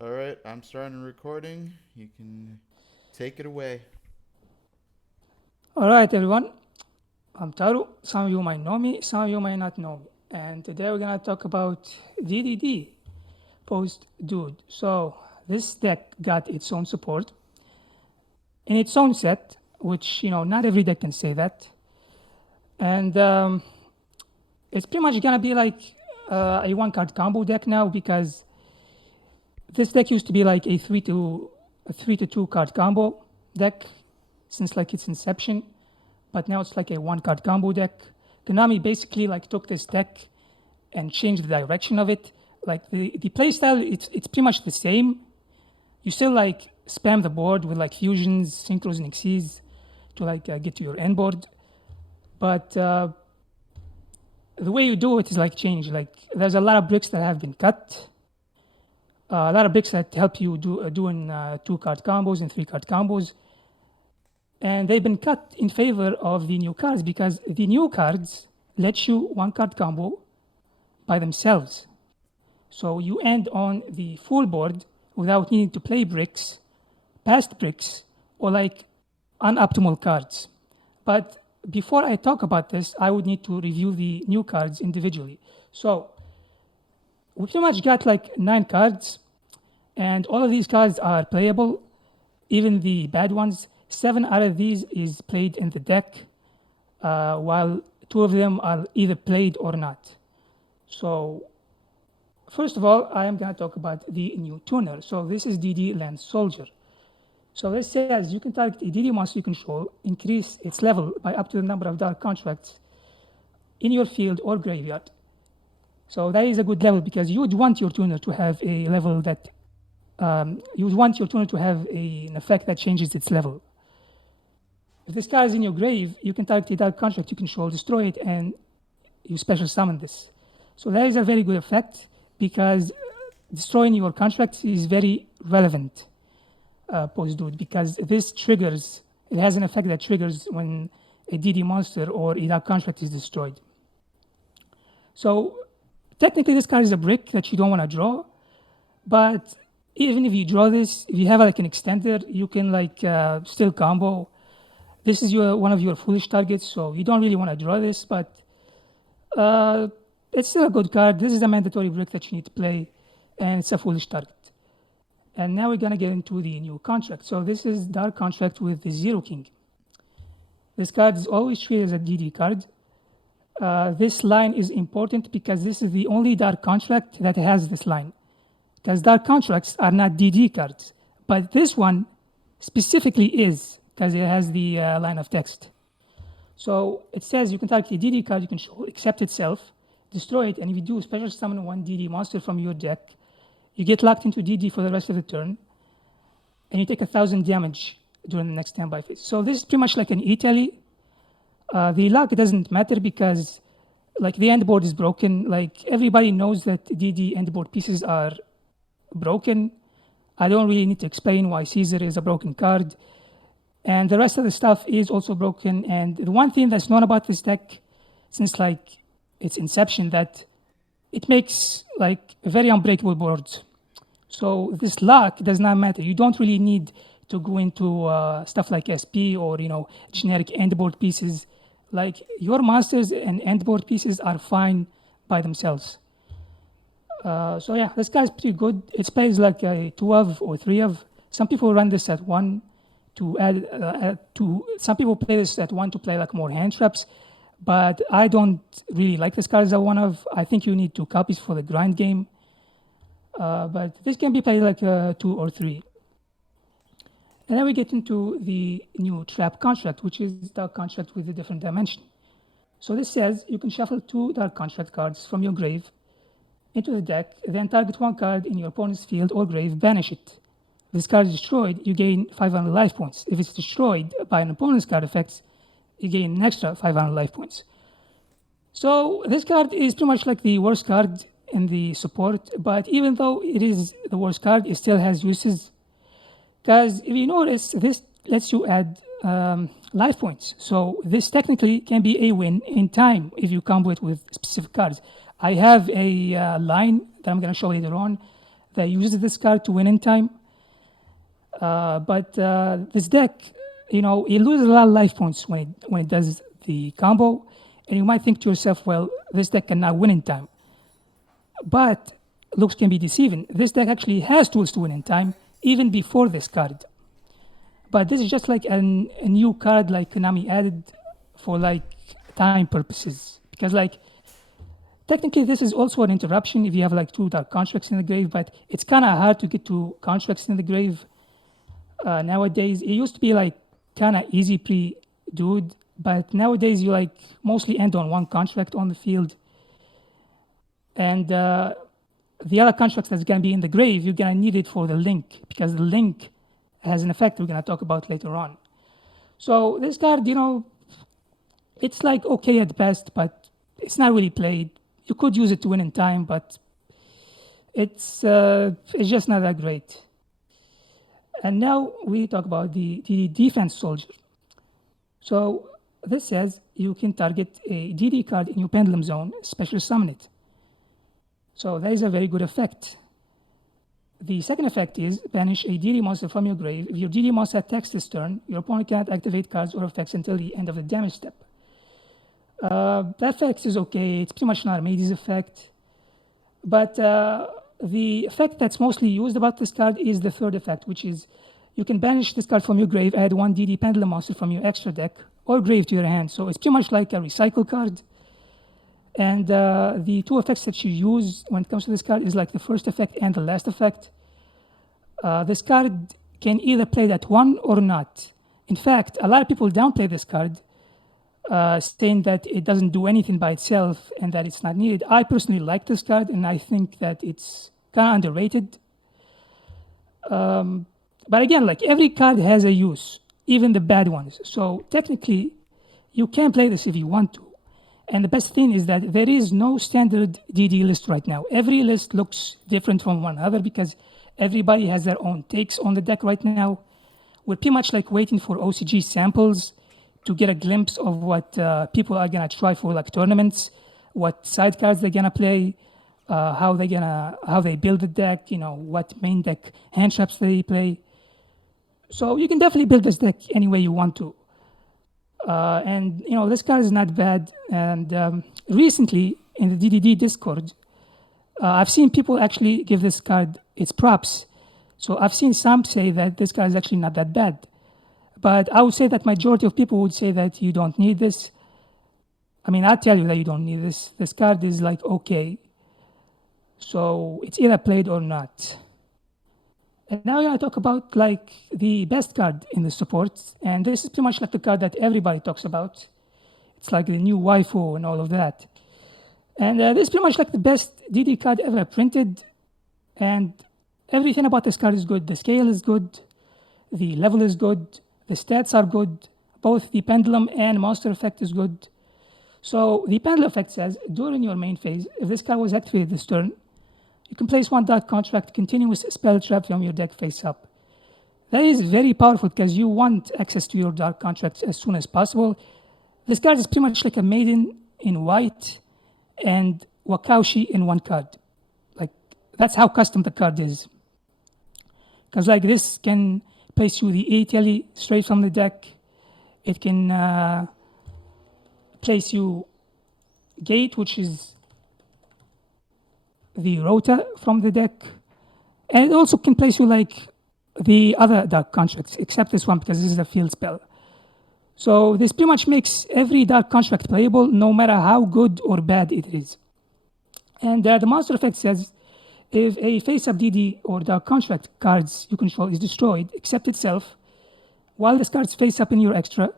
All right, I'm starting recording. You can take it away. All right, everyone. I'm Taro. Some of you might know me, some of you might not know me. And today we're gonna talk about DDD, Post Dude. So this deck got its own support in its own set, which not every deck can say that. And it's pretty much gonna be like a one-card combo deck now because this deck used to be like a three to two card combo deck since like its inception, but now it's like a one card combo deck. Konami basically like took this deck and changed the direction of it. Like the playstyle, it's pretty much the same. You still like spam the board with like fusions, synchros, and exceeds to like get to your end board, but the way you do it is like changed. Like there's a lot of bricks that have been cut, a lot of bricks that help you doing two card combos and three card combos, and they've been cut in favor of the new cards because the new cards let you one card combo by themselves. So you end on the full board without needing to play bricks, past bricks, or like unoptimal cards. But before I talk about this, I would need to review the new cards individually. So we pretty much got like 9 cards, and all of these cards are playable, even the bad ones. 7 out of these is played in the deck, while 2 of them are either played or not. So first of all, I am going to talk about the new tuner. So this is DD Land Soldier. So this says you can target a DD monster you control, increase its level by up to the number of dark contracts in your field or graveyard. So that is a good level because you would want your tuner to have a level that you would want your tuner to have an effect that changes its level. If this card is in your grave, you can target a dark contract you control, destroy it, and you special summon this. So that is a very good effect because destroying your contracts is very relevant, post dude, because this triggers, it has an effect that triggers when a DD monster or a dark contract is destroyed. So technically this card is a brick that you don't want to draw, but even if you draw this, if you have like an extender, you can like still combo. This is one of your foolish targets, so you don't really want to draw this, but uh, it's still a good card. This is a mandatory brick that you need to play, and it's a foolish target. And now we're gonna get into the new contract. So this is Dark Contract with the Zero King. This card is always treated as a DD card. This line is important because this is the only Dark Contract that has this line. Because Dark Contracts are not DD cards, but this one specifically is because it has the line of text. So it says you can target a DD card you control, except itself, destroy it, and if you do special summon one DD monster from your deck, you get locked into DD for the rest of the turn, and you take 1,000 damage during the next standby phase. So this is pretty much like an Italy. The lock doesn't matter because like the end board is broken. Like everybody knows that DD end board pieces are broken. I don't really need to explain why Caesar is a broken card. And the rest of the stuff is also broken. And the one thing that's known about this deck since like its inception that it makes like very unbreakable boards. So this luck does not matter. You don't really need to go into stuff like SP or generic endboard pieces. Like your monsters and endboard pieces are fine by themselves. So yeah, this guy's pretty good. It plays like a 2 of or 3 of. Some people run this at 1 to add to. Some people play this at 1 to play like more hand traps, but I don't really like this card as a 1 of. I think you need 2 copies for the grind game. But this can be played like 2 or 3. And then we get into the new trap contract, which is the contract with a different dimension. So this says you can shuffle 2 dark contract cards from your grave into the deck, then target 1 card in your opponent's field or grave, banish it. If this card is destroyed, you gain 500 life points. If it's destroyed by an opponent's card effects, you gain an extra 500 life points. So this card is pretty much like the worst card in the support, but even though it is the worst card, it still has uses. Because if you notice, this lets you add life points. So this technically can be a win in time if you combo it with specific cards. I have a line that I'm going to show later on that uses this card to win in time. But this deck, it loses a lot of life points when it does the combo, and you might think to yourself, well, this deck cannot win in time. But looks can be deceiving. This deck actually has tools to win in time, even before this card. But this is just like a new card like Konami added for like time purposes. Because like technically this is also an interruption if you have like 2 Dark Constructs in the grave, but it's kind of hard to get 2 constructs in the grave nowadays. It used to be like kind of easy pre-dude, but nowadays you like mostly end on 1 construct on the field. And the other constructs that's going to be in the grave, you're going to need it for the link, because the link has an effect we're going to talk about later on. So this card, it's like okay at best, but it's not really played. You could use it to win in time, but it's just not that great. And now we talk about the defense soldier. So this says you can target a DD card in your pendulum zone, special summon it. So that is a very good effect. The second effect is banish a DD monster from your grave. If your DD monster attacks this turn, your opponent cannot activate cards or effects until the end of the damage step. That effect is okay. It's pretty much not a Mady's effect. But the effect that's mostly used about this card is the third effect, which is you can banish this card from your grave, add 1 DD pendulum monster from your extra deck or grave to your hand. So it's pretty much like a recycle card. And the 2 effects that you use when it comes to this card is like the first effect and the last effect. This card can either play that 1 or not. In fact, a lot of people downplay this card, saying that it doesn't do anything by itself and that it's not needed. I personally like this card, and I think that it's kind of underrated. But again, like every card has a use, even the bad ones. So technically, you can play this if you want to. And the best thing is that there is no standard DD list right now. Every list looks different from one another because everybody has their own takes on the deck right now. We're pretty much like waiting for OCG samples to get a glimpse of what people are gonna try for like tournaments, what side cards they're gonna play, how they build the deck, what main deck hand traps they play. So you can definitely build this deck any way you want to. And this card is not bad. And recently in the DDD Discord, I've seen people actually give this card its props. So I've seen some say that this card is actually not that bad. But I would say that majority of people would say that you don't need this. I mean, I'll tell you that you don't need this. This card is like okay. So it's either played or not. And now we're going to talk about like the best card in the support. And this is pretty much like the card that everybody talks about. It's like the new waifu and all of that. And this is pretty much like the best DD card ever printed. And everything about this card is good. The scale is good. The level is good. The stats are good. Both the pendulum and monster effect is good. So the pendulum effect says, during your main phase, if this card was activated this turn, you can place 1 Dark Contract continuous spell trap from your deck face up. That is very powerful because you want access to your Dark Contracts as soon as possible. This card is pretty much like a Maiden in white and Wakaushi in 1 card. Like, that's how custom the card is. Because like this can place you the Italy straight from the deck. It can place you Gate, which is the Rota from the deck. And it also can place you like the other Dark Constructs, except this one because this is a field spell. So this pretty much makes every Dark Construct playable, no matter how good or bad it is. And the monster effect says, if a face-up DD or Dark Construct cards you control is destroyed, except itself, while this card's face-up in your extra,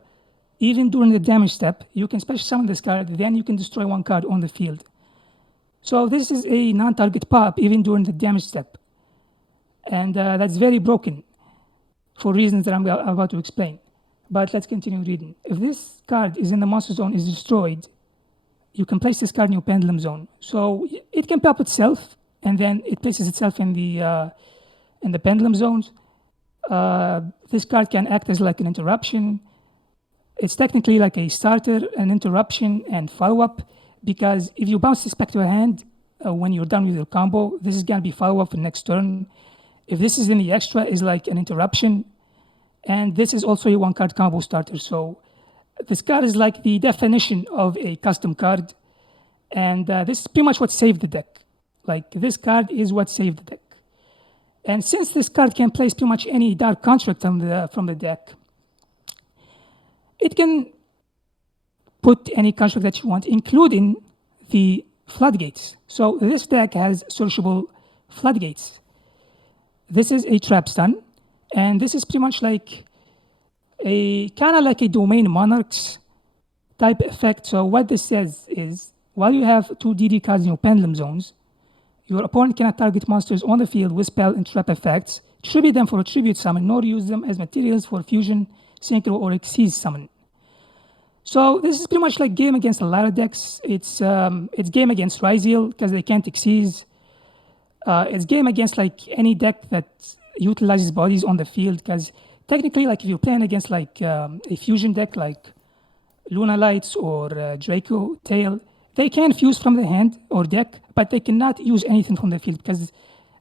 even during the damage step, you can special summon this card, then you can destroy 1 card on the field. So this is a non-target pop even during the damage step. And that's very broken for reasons that I'm about to explain. But let's continue reading. If this card is in the monster zone is destroyed, you can place this card in your pendulum zone. So it can pop itself, and then it places itself in the pendulum zones. This card can act as like an interruption. It's technically like a starter, an interruption, and follow-up. Because if you bounce this back to a hand, when you're done with your combo. This is gonna be follow-up for next turn. If this is in the extra, is like an interruption. And this is also a one-card combo starter. So this card is like the definition of a custom card. And this is pretty much what saved the deck. Like this card is what saved the deck. And since this card can place pretty much any dark construct from the deck, it can put any construct that you want, including the floodgates. So this deck has searchable floodgates. This is a trap stun, and this is pretty much like a kind of like a domain monarchs type effect. So what this says is, while you have 2 DD cards in your pendulum zones, your opponent cannot target monsters on the field with spell and trap effects, tribute them for a tribute summon, nor use them as materials for fusion, synchro, or exceed summon. So this is pretty much like game against a lot of decks. It's game against Ryzeal because they can't exceed. It's game against like any deck that utilizes bodies on the field, because technically, like if you're playing against like a fusion deck like Luna Lights or Draco Tail, they can fuse from the hand or deck, but they cannot use anything from the field because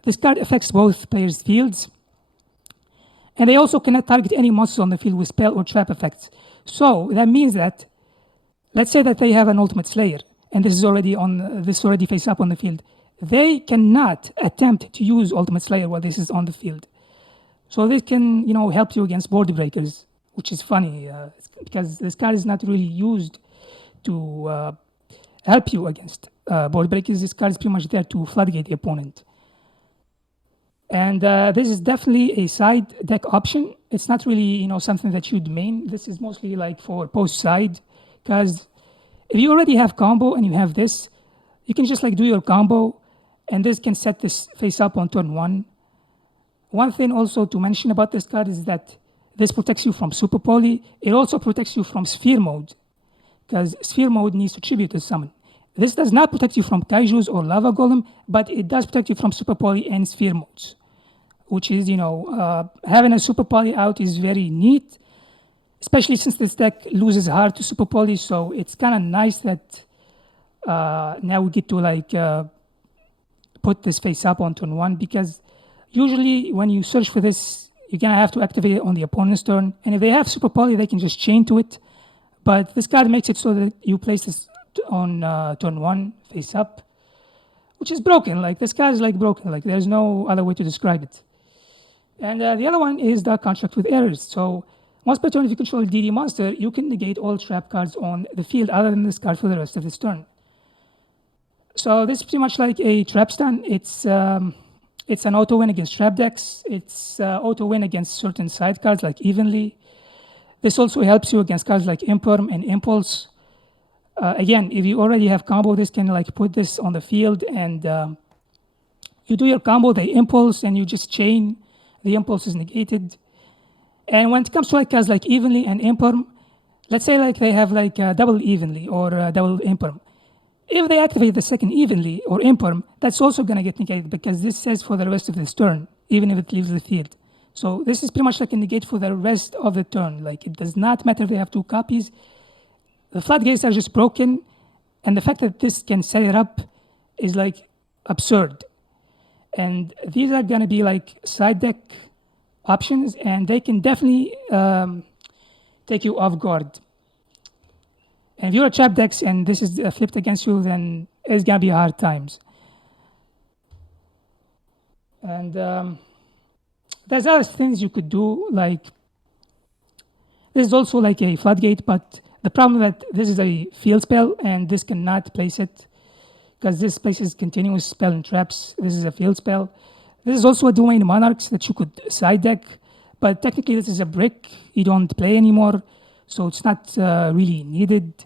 this card affects both players' fields. And they also cannot target any monsters on the field with spell or trap effects. So that means that, let's say that they have an Ultimate Slayer, and this is already face up on the field. They cannot attempt to use Ultimate Slayer while this is on the field. So this can, help you against board breakers, which is funny because this card is not really used to help you against board breakers. This card is pretty much there to floodgate the opponent. And this is definitely a side deck option. It's not really, something that you'd main. This is mostly like for post side, because if you already have combo and you have this, you can just like do your combo, and this can set this face up on turn 1. One thing also to mention about this card is that this protects you from Super Poly. It also protects you from Sphere Mode, because Sphere Mode needs to tribute the summon. This does not protect you from Kaijus or Lava Golem, but it does protect you from Super Poly and Sphere Modes, which is, having a Super Poly out is very neat, especially since this deck loses hard to Super Poly. So it's kind of nice that now we get to like put this face up on turn 1, because usually when you search for this, you're gonna have to activate it on the opponent's turn. And if they have Super Poly, they can just chain to it. But this card makes it so that you place this on turn 1 face up, which is broken. Like this card is like broken. Like there's no other way to describe it. And the other one is Dark Construct with Errors. So once per turn, if you control a DD monster, you can negate all trap cards on the field other than this card for the rest of this turn. So this is pretty much like a trap stun. It's an auto win against trap decks. It's auto win against certain side cards like Evenly. This also helps you against cards like Imperm and Impulse. Again, if you already have combo, this can like put this on the field, and you do your combo, the Impulse, and you just chain. The Impulse is negated. And when it comes to like cards like Evenly and Imperm, let's say like they have like double Evenly or double Imperm. If they activate the second Evenly or Imperm, that's also going to get negated, because this says for the rest of this turn, even if it leaves the field. So this is pretty much like a negate for the rest of the turn. Like it does not matter if they have 2 copies. The floodgates are just broken, and the fact that this can set it up is like absurd. And these are going to be like side deck options, and they can definitely take you off guard. And if you're a trap decks and this is flipped against you, then it's going to be hard times. And there's other things you could do, like this is also like a floodgate, but the problem that this is a field spell and this cannot place it, because this places continuous spell and traps. This is a field spell. This is also a domain monarchs that you could side deck, but technically this is a brick you don't play anymore, so it's not really needed.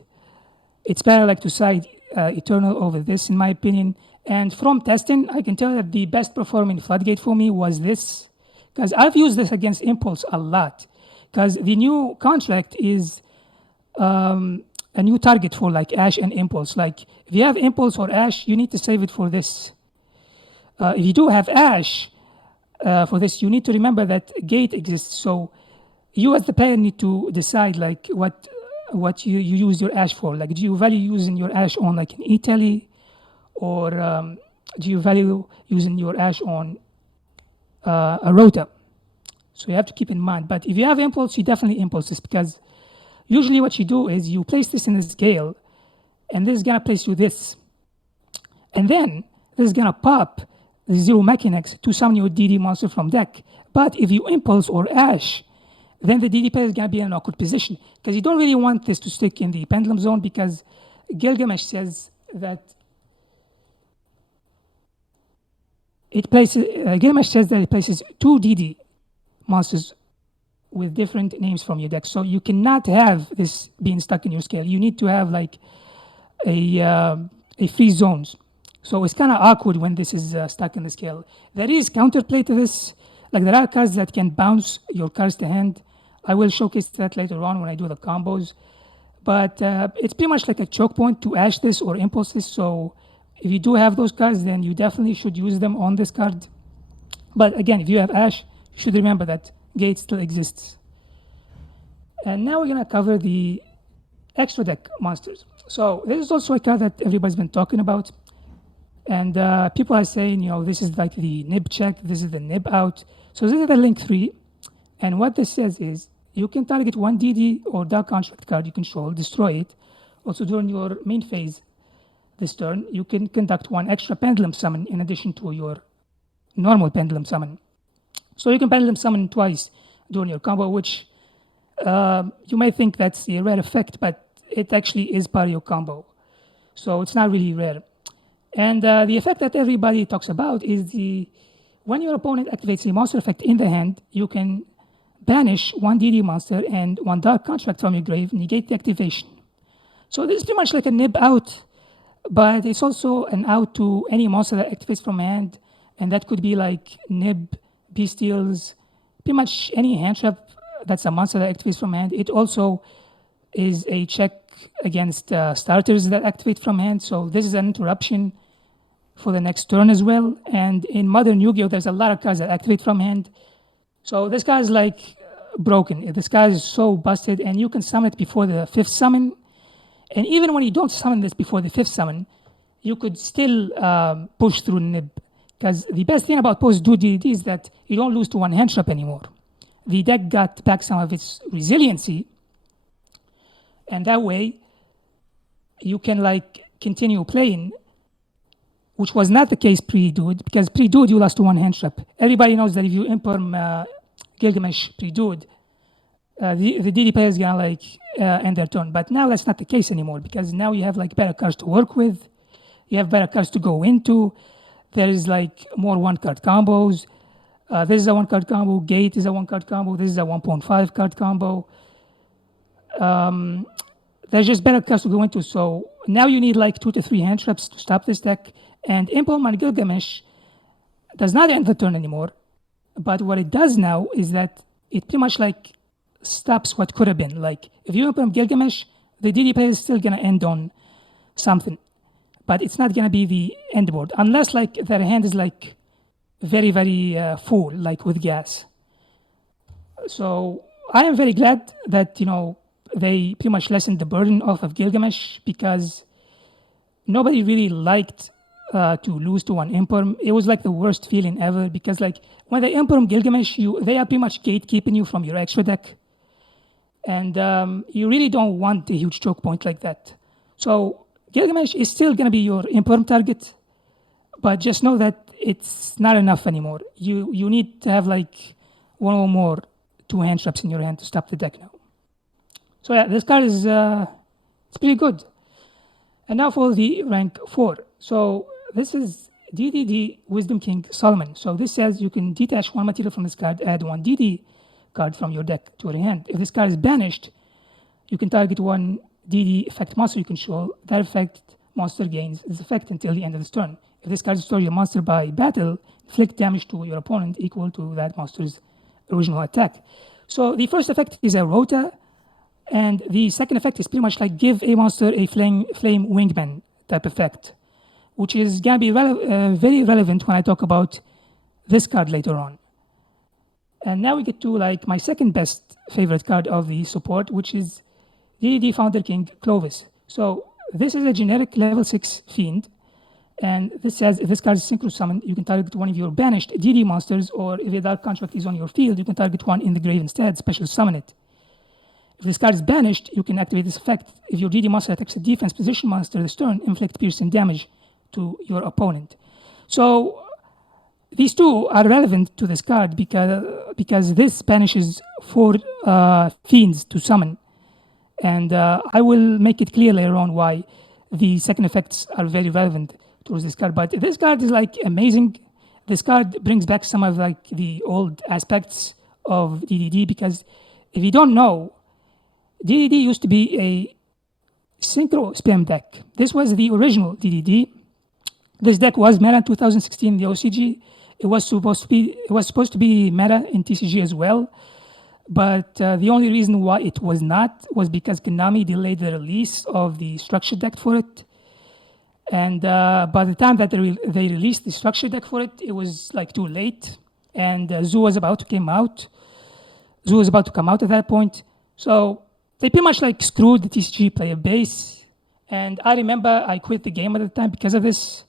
It's better like to side Eternal over this, in my opinion. And from testing, I can tell that the best performing floodgate for me was this, because I've used this against Impulse a lot, because the new contract is a new target for like Ash and Impulse. Like if you have Impulse or Ash, you need to save it for this. If you do have Ash for this, you need to remember that Gate exists. So you as the player need to decide like what you use your Ash for. Like do you value using your Ash on like an Italy or do you value using your Ash on a Rota? So you have to keep in mind. But if you have Impulse, you definitely Impulse this, because usually what you do is you place this in the scale, and this is gonna place you this. And then this is gonna pop the 0 mechanics to summon your DD monster from deck. But if you Impulse or Ash, then the DD player is gonna be in an awkward position, because you don't really want this to stick in the pendulum zone, because Gilgamesh says that Gilgamesh says that it places 2 DD monsters with different names from your deck. So you cannot have this being stuck in your scale. You need to have like a free zones. So it's kind of awkward when this is stuck in the scale. There is counterplay to this. Like there are cards that can bounce your cards to hand. I will showcase that later on when I do the combos. But it's pretty much like a choke point to Ash this or Impulse this. So if you do have those cards, then you definitely should use them on this card. But again, if you have Ash, you should remember that Gate still exists. And now we're going to cover the extra deck monsters. So this is also a card that everybody's been talking about. And people are saying, this is like the nib check, this is the nib out. So this is the link 3. And what this says is you can target one DD or Dark Construct card you control, destroy it. Also during your main phase this turn, you can conduct one extra pendulum summon in addition to your normal pendulum summon. So you can pendulum summon twice during your combo, which you might think that's a rare effect, but it actually is part of your combo. So it's not really rare. And the effect that everybody talks about is when your opponent activates a monster effect in the hand, you can banish one DD monster and one Dark Construct from your grave, negate the activation. So this is pretty much like a nib out, but it's also an out to any monster that activates from hand, and that could be like nib, bestials, pretty much any hand trap that's a monster that activates from hand. It also is a check against starters that activate from hand, so this is an interruption for the next turn as well. And in Modern Yu-Gi-Oh, there's a lot of cards that activate from hand. So this guy is like broken. This guy is so busted, and you can summon it before the 5th summon. And even when you don't summon this before the 5th summon, you could still push through nib. Because the best thing about post-dude DD is that you don't lose to one hand trap anymore. The deck got back some of its resiliency, and that way you can like continue playing, which was not the case pre-dude, because pre-dude you lost to one hand trap. Everybody knows that if you imperm Gilgamesh pre-dude, the DD player is gonna like end their turn. But now that's not the case anymore, because now you have like better cards to work with, you have better cards to go into. There is like more one-card combos. This is a one-card combo. Gate is a one-card combo. This is a 1.5 card combo. There's just better cards to go into. So now you need like 2 to 3 hand traps to stop this deck. And Impulm and Gilgamesh does not end the turn anymore. But what it does now is that it pretty much like stops what could have been. Like if you Impulm Gilgamesh, the DD player is still gonna end on something, but it's not gonna be the end board unless like their hand is like very, very full, like with gas. So I am very glad that, they pretty much lessened the burden off of Gilgamesh, because nobody really liked to lose to one Imperm. It was like the worst feeling ever, because like when they Imperm Gilgamesh, they are pretty much gatekeeping you from your extra deck. And you really don't want a huge choke point like that. So Gilgamesh is still going to be your Imperm target, but just know that it's not enough anymore. You need to have like one or more 2 hand traps in your hand to stop the deck now. So yeah, this card is it's pretty good. And now for the rank 4. So this is DDD Wisdom King Solomon. So this says you can detach one material from this card, add one DD card from your deck to your hand. If this card is banished, you can target one DD effect monster you control. That effect monster gains this effect until the end of this turn. If this card destroys your monster by battle, inflict damage to your opponent equal to that monster's original attack. So the first effect is a Rota, and the second effect is pretty much like give a monster a flame wingman type effect, which is going to be very relevant when I talk about this card later on. And now we get to like my second best favorite card of the support, which is DDD Founder King Clovis. So this is a generic level 6 fiend, And this says if this card is synchro summoned, you can target one of your banished DD monsters, or if a dark construct is on your field, you can target one in the grave instead, special summon it. If this card is banished, you can activate this effect. If your DD monster attacks a defense position monster this turn, inflict piercing damage to your opponent. So these two are relevant to this card because this banishes 4 fiends to summon. And I will make it clear later on why the second effects are very relevant towards this card. But this card is like amazing. This card brings back some of like the old aspects of DDD, because if you don't know, DDD used to be a synchro spam deck. This was the original DDD. This deck was meta in 2016 in the OCG. It was supposed to be meta in TCG as well. But the only reason why it was not was because Konami delayed the release of the structure deck for it. And by the time that they released the structure deck for it, it was like too late. And Zoo was about to come out. Zoo was about to come out at that point. So they pretty much like screwed the TCG player base. And I remember I quit the game at the time because of this.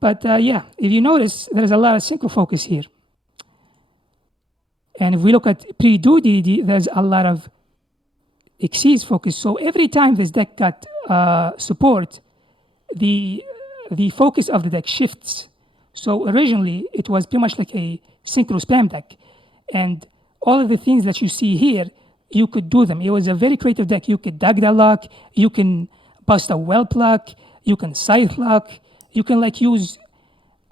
But yeah, if you notice, there's a lot of synchro focus here. And if we look at pre-do DD, there's a lot of Xyz focus. So every time this deck got support, the focus of the deck shifts. So originally, it was pretty much like a synchro spam deck. And all of the things that you see here, you could do them. It was a very creative deck. You could Dagda lock, you can bust a Whelp lock, you can Scythe lock, you can like use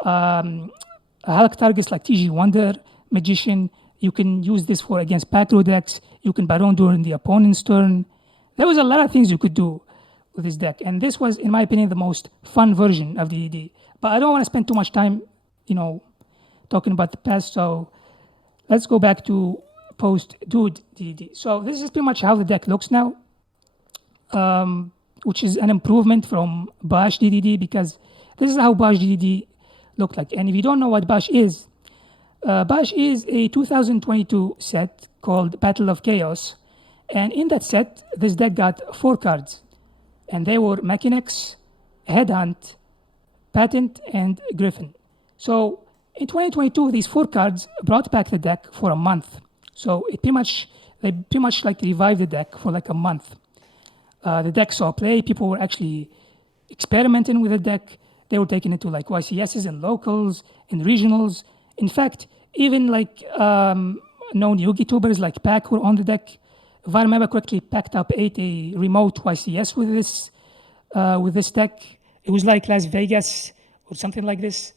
Hulk targets like TG Wonder, Magician. You can use this for against Pacro decks. You can Baron during the opponent's turn. There was a lot of things you could do with this deck. And this was, in my opinion, the most fun version of DDD. But I don't want to spend too much time, talking about the past. So let's go back to post-Dude DDD. So this is pretty much how the deck looks now, which is an improvement from Bash DDD, because this is how Bash DDD looked like. And if you don't know what Bash is a 2022 set called Battle of Chaos. And in that set, this deck got 4 cards. And they were Machinex, Headhunt, Patent, and Griffin. So in 2022, these 4 cards brought back the deck for a month. So they pretty much like revived the deck for like a month. The deck saw play. People were actually experimenting with the deck. They were taking it to like YCSs and locals and regionals. In fact, even like known YouTubers like Pac were on the deck. If I remember correctly, Packed Up 8 a remote YCS with this deck. It was like Las Vegas or something like this.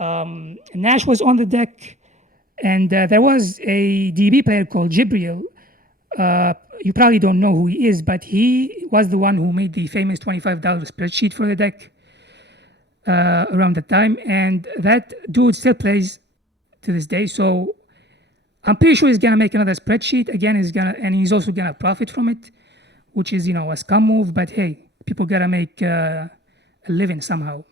Nash was on the deck, and there was a DB player called Jibriel. You probably don't know who he is, but he was the one who made the famous $25 spreadsheet for the deck around the time, and that dude still plays to this day. So I'm pretty sure he's gonna make another spreadsheet again. He's also gonna profit from it, which is a scum move. But hey, people gotta make a living somehow.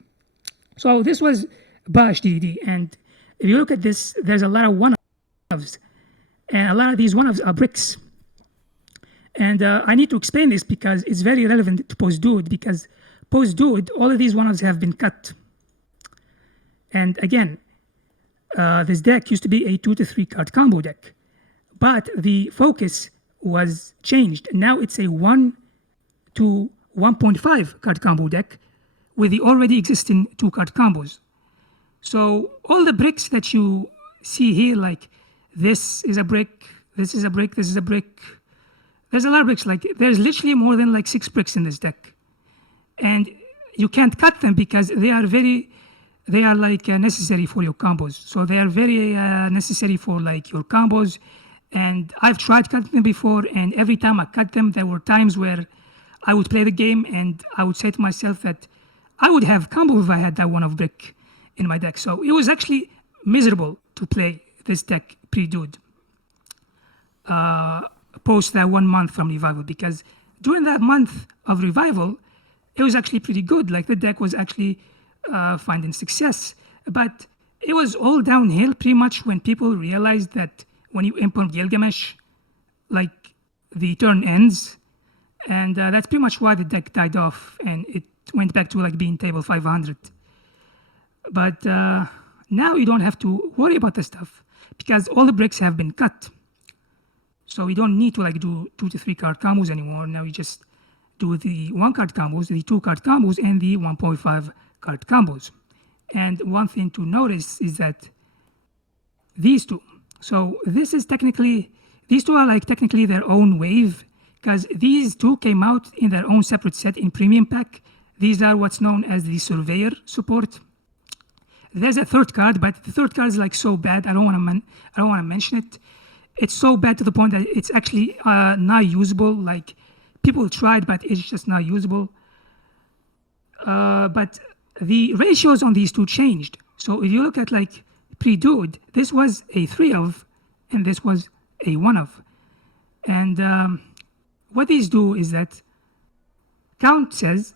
So this was Bash DD, and if you look at this, there's a lot of one-offs, and a lot of these one-offs are bricks. And I need to explain this because it's very relevant to post-dude, because post-dude, all of these one-offs have been cut. And again, this deck used to be a 2 to 3 card combo deck, but the focus was changed. Now it's a 1 to 1.5 card combo deck with the already existing 2 card combos. So all the bricks that you see here, like this is a brick, this is a brick, this is a brick. There's a lot of bricks. Like there's literally more than like 6 bricks in this deck, and you can't cut them because they are like necessary for your combos. So they are very necessary for like your combos. And I've tried cutting them before, and every time I cut them, there were times where I would play the game and I would say to myself that I would have combo if I had that one of brick in my deck. So it was actually miserable to play this deck pre-dude. Post that 1 month from revival, because during that month of revival, it was actually pretty good. Like the deck was actually finding success, but it was all downhill pretty much when people realized that when you import Gilgamesh, like the turn ends, and that's pretty much why the deck died off, and it went back to like being table 500. But now you don't have to worry about this stuff because all the bricks have been cut. So you don't need to like do 2 to 3 card combos anymore. Now you just do the 1 card combos, the 2 card combos, and the 1.5 card combos. And one thing to notice is that these two, so this is technically, these two are like technically their own wave because these two came out in their own separate set in premium pack. These are what's known as the Surveyor support. There's a third card, but the third card is like so bad. I don't want to mention it. It's so bad to the point that it's actually not usable. Like people tried, but it's just not usable. But the ratios on these two changed. So if you look at like pre-dude, this was a 3 of, and this was a 1 of. And what these do is that count says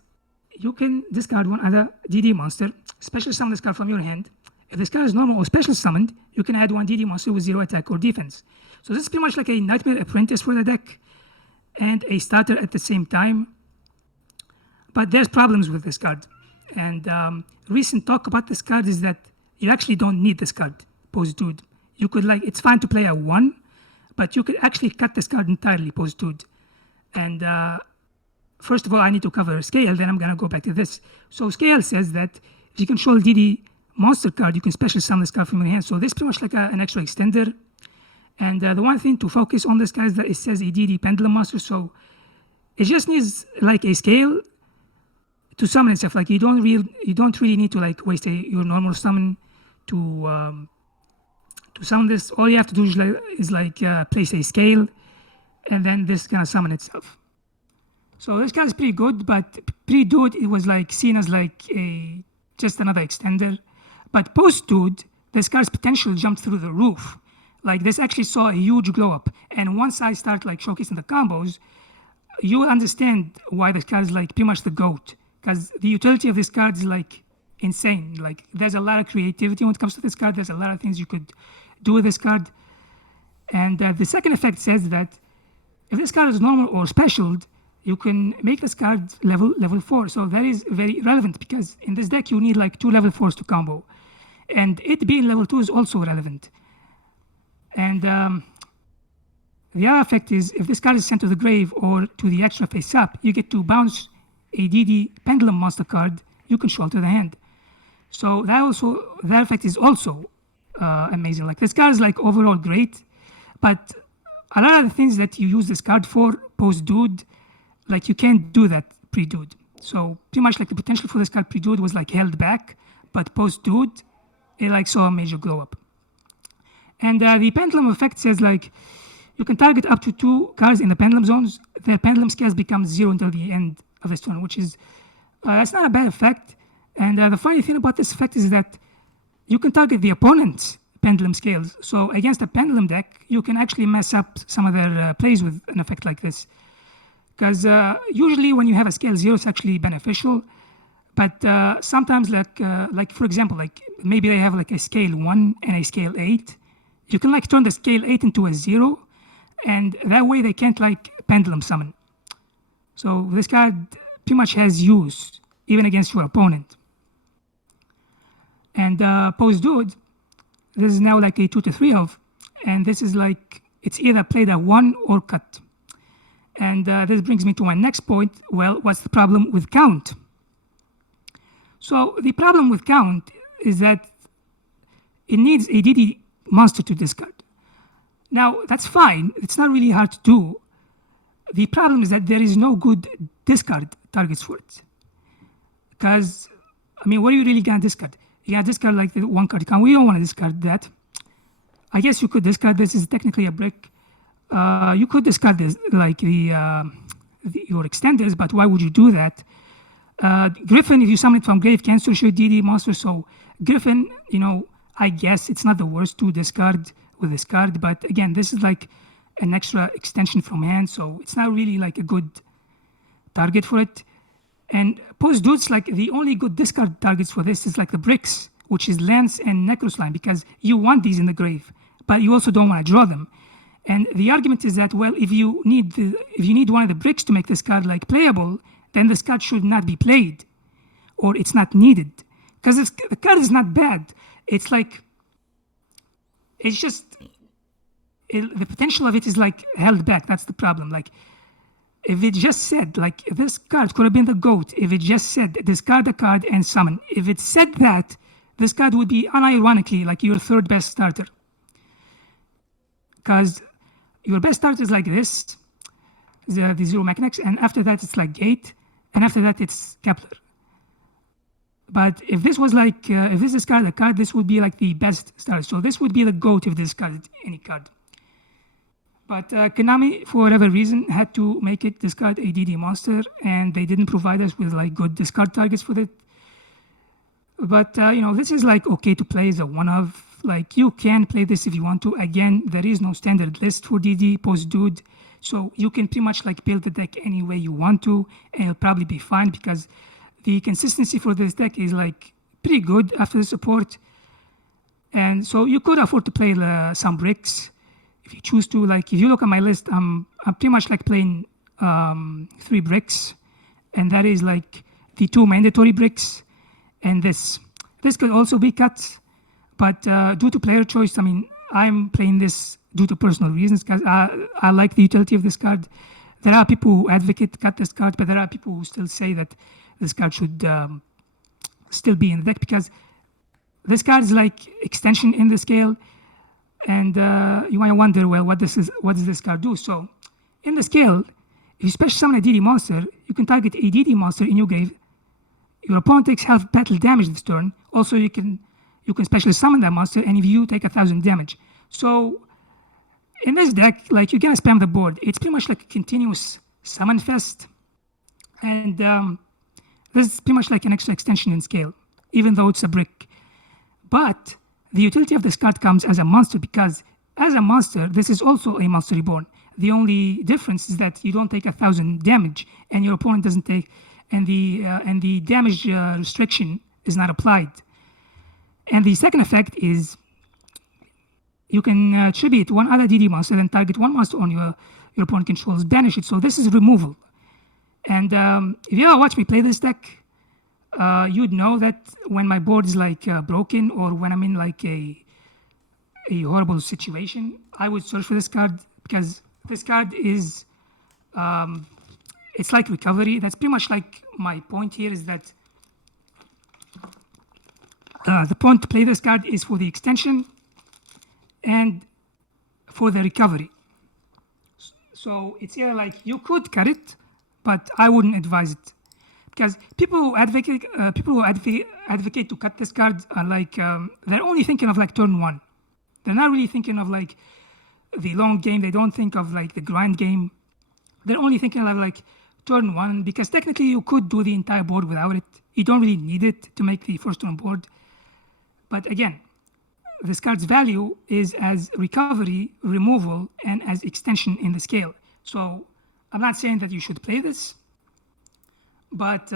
you can discard one other DD monster, special summon this card from your hand. If this card is normal or special summoned, you can add one DD monster with 0 attack or defense. So this is pretty much like a Nightmare Apprentice for the deck and a starter at the same time. But there's problems with this card. And recent talk about this card is that you actually don't need this card, post-dude. You could like, it's fine to play a 1, but you could actually cut this card entirely post-dude. And first of all, I need to cover scale, then I'm gonna go back to this. So scale says that if you control DD monster card, you can special summon this card from your hand. So this is pretty much like an extra extender. And the one thing to focus on this guy is that it says a DD pendulum monster. So it just needs like a scale to summon itself. Like you don't really need to like waste your normal summon to summon this. All you have to do is place a scale, and then this gonna summon itself. So this card is pretty good, but pre-dude it was like seen as like just another extender. But post-dude, this card's potential jumped through the roof. Like this actually saw a huge glow up. And once I start like showcasing the combos, you will understand why this card is like pretty much the GOAT. Because the utility of this card is like insane. Like there's a lot of creativity when it comes to this card. There's a lot of things you could do with this card. And the second effect says that if this card is normal or specialed, you can make this card level 4. So that is very relevant because in this deck you need like 2 level 4s to combo. And it being level 2 is also relevant. And the other effect is if this card is sent to the grave or to the extra face up, you get to bounce a DD pendulum monster card you control to the hand. So that effect is also amazing. Like this card is like overall great, but a lot of the things that you use this card for post-dude, like you can't do that pre-dude. So pretty much like the potential for this card pre-dude was like held back, but post-dude, it like saw a major glow up. And the pendulum effect says like you can target up to 2 cards in the pendulum zones. Their pendulum scales become 0 until the end of this turn, which is that's not a bad effect. And the funny thing about this effect is that you can target the opponent's pendulum scales. So against a pendulum deck, you can actually mess up some of their plays with an effect like this. Because usually when you have a scale 0, it's actually beneficial. But sometimes like for example, like maybe they have like a scale 1 and a scale 8. You can like turn the scale 8 into a 0, and that way they can't like pendulum summon. So this card pretty much has use even against your opponent. And post-dude, this is now like a 2 to 3 of, and this is like it's either played at 1 or cut. And this brings me to my next point. Well, what's the problem with count? So the problem with count is that it needs a DD monster to discard. Now, that's fine. It's not really hard to do. The problem is that there is no good discard targets for it. Because, I mean, what are you really going to discard? You're going to discard like the 1 card count. We don't want to discard that. I guess you could discard this. Is technically a brick. You could discard this, like your extenders, but why would you do that? Griffin, if you summon it from grave, can search your DD monster. So Griffin, you know, I guess it's not the worst to discard with this card, but again, this is like an extra extension from hand, so it's not really like a good target for it. And post-dudes, like the only good discard targets for this is like the bricks, which is Lance and Necroslime, because you want these in the grave, but you also don't want to draw them. And the argument is that, well, if you need one of the bricks to make this card like playable, then this card should not be played. or it's not needed. Because the card is not bad. It's like, it's just, the potential of it is like held back. That's the problem. Like, if it just said, like, this card could have been the GOAT, if it just said, discard a card and summon, if it said that, this card would be unironically like your third best starter. Because your best starter is like this, the zero mechanics, and after that it's like Gate, and after that it's Kepler. But if this was like, if this discarded a card, this would be like the best starter. So this would be the GOAT if discarded any card. But Konami, for whatever reason, had to make it discard a DD monster, and they didn't provide us with like good discard targets for it. But this is like okay to play as a one-of. Like, you can play this if you want to. Again, there is no standard list for DD post-dude, so you can pretty much like build the deck any way you want to, and it'll probably be fine because the consistency for this deck is like pretty good after the support. And so you could afford to play some bricks if you choose to. Like, if you look at my list, I'm pretty much like playing 3 bricks, and that is like the 2 mandatory bricks, and this could also be cut. But due to player choice, I mean, I'm playing this due to personal reasons because I like the utility of this card. There are people who advocate cut this card, but there are people who still say that this card should still be in the deck because this card is like extension in the scale, and you might wonder, well, what does this card do? So in the scale, if you special summon a DD monster, you can target a DD monster in your grave. Your opponent takes half battle damage this turn. Also, you can specially summon that monster, and if you take 1,000 damage. So in this deck, like, you're gonna spam the board. It's pretty much like a continuous summon fest, and this is pretty much like an extra extension in scale, even though it's a brick. But the utility of this card comes as a monster because as a monster, this is also a monster reborn. The only difference is that you don't take 1,000 damage, and your opponent doesn't take, and the damage restriction is not applied. And the second effect is you can tribute one other DD monster and target one monster on your opponent controls, banish it. So this is removal. And if you ever watch me play this deck, you'd know that when my board is like broken or when I'm in like a horrible situation, I would search for this card because this card is, it's like recovery. That's pretty much like my point here is that the point to play this card is for the extension and for the recovery. So it's here like you could cut it, but I wouldn't advise it because people who advocate to cut this card are like they're only thinking of like turn 1. They're not really thinking of like the long game. They don't think of like the grind game. They're only thinking of like turn 1 because technically you could do the entire board without it. You don't really need it to make the first turn board. But again, this card's value is as recovery, removal, and as extension in the scale. So I'm not saying that you should play this, but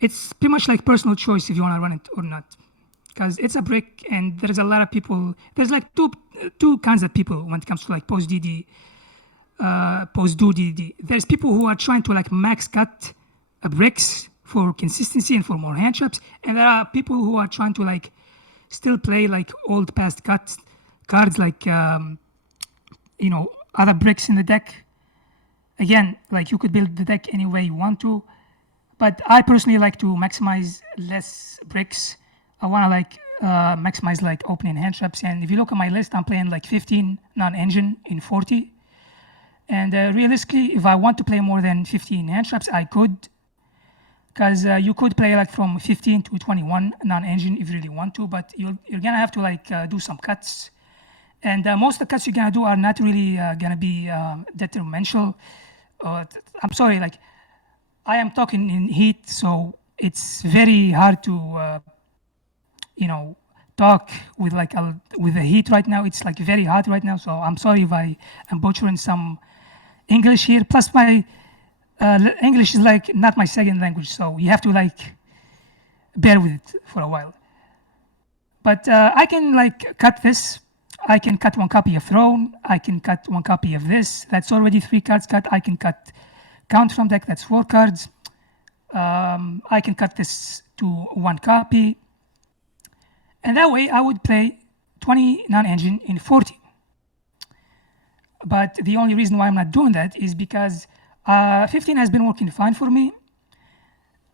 it's pretty much like personal choice if you want to run it or not. Because it's a brick, and there's a lot of people. There's like two kinds of people when it comes to like post DD, post do DD. There's people who are trying to like max cut bricks for consistency and for more hand traps, and there are people who are trying to like still play like old past cuts cards like other bricks in the deck. Again, like you could build the deck any way you want to, but I personally like to maximize less bricks. I want to like maximize like opening hand traps, and if you look at my list, I'm playing like 15 non-engine in 40, and realistically, if I want to play more than 15 hand traps, I could. Because you could play like from 15 to 21 non-engine if you really want to, but you're gonna have to like do some cuts, and most of the cuts you're gonna do are not really gonna be detrimental. I'm sorry, like I am talking in heat, so it's very hard to talk with like with the heat right now. It's like very hot right now, so I'm sorry if I am butchering some English here. Plus my English is like not my second language, so you have to like bear with it for a while. But I can like cut this. I can cut one copy of Throne. I can cut one copy of this. That's already 3 cards cut. I can cut Count from deck. That's 4 cards. I can cut this to 1 copy. And that way I would play 20 non-engine in 40. But the only reason why I'm not doing that is because 15 has been working fine for me.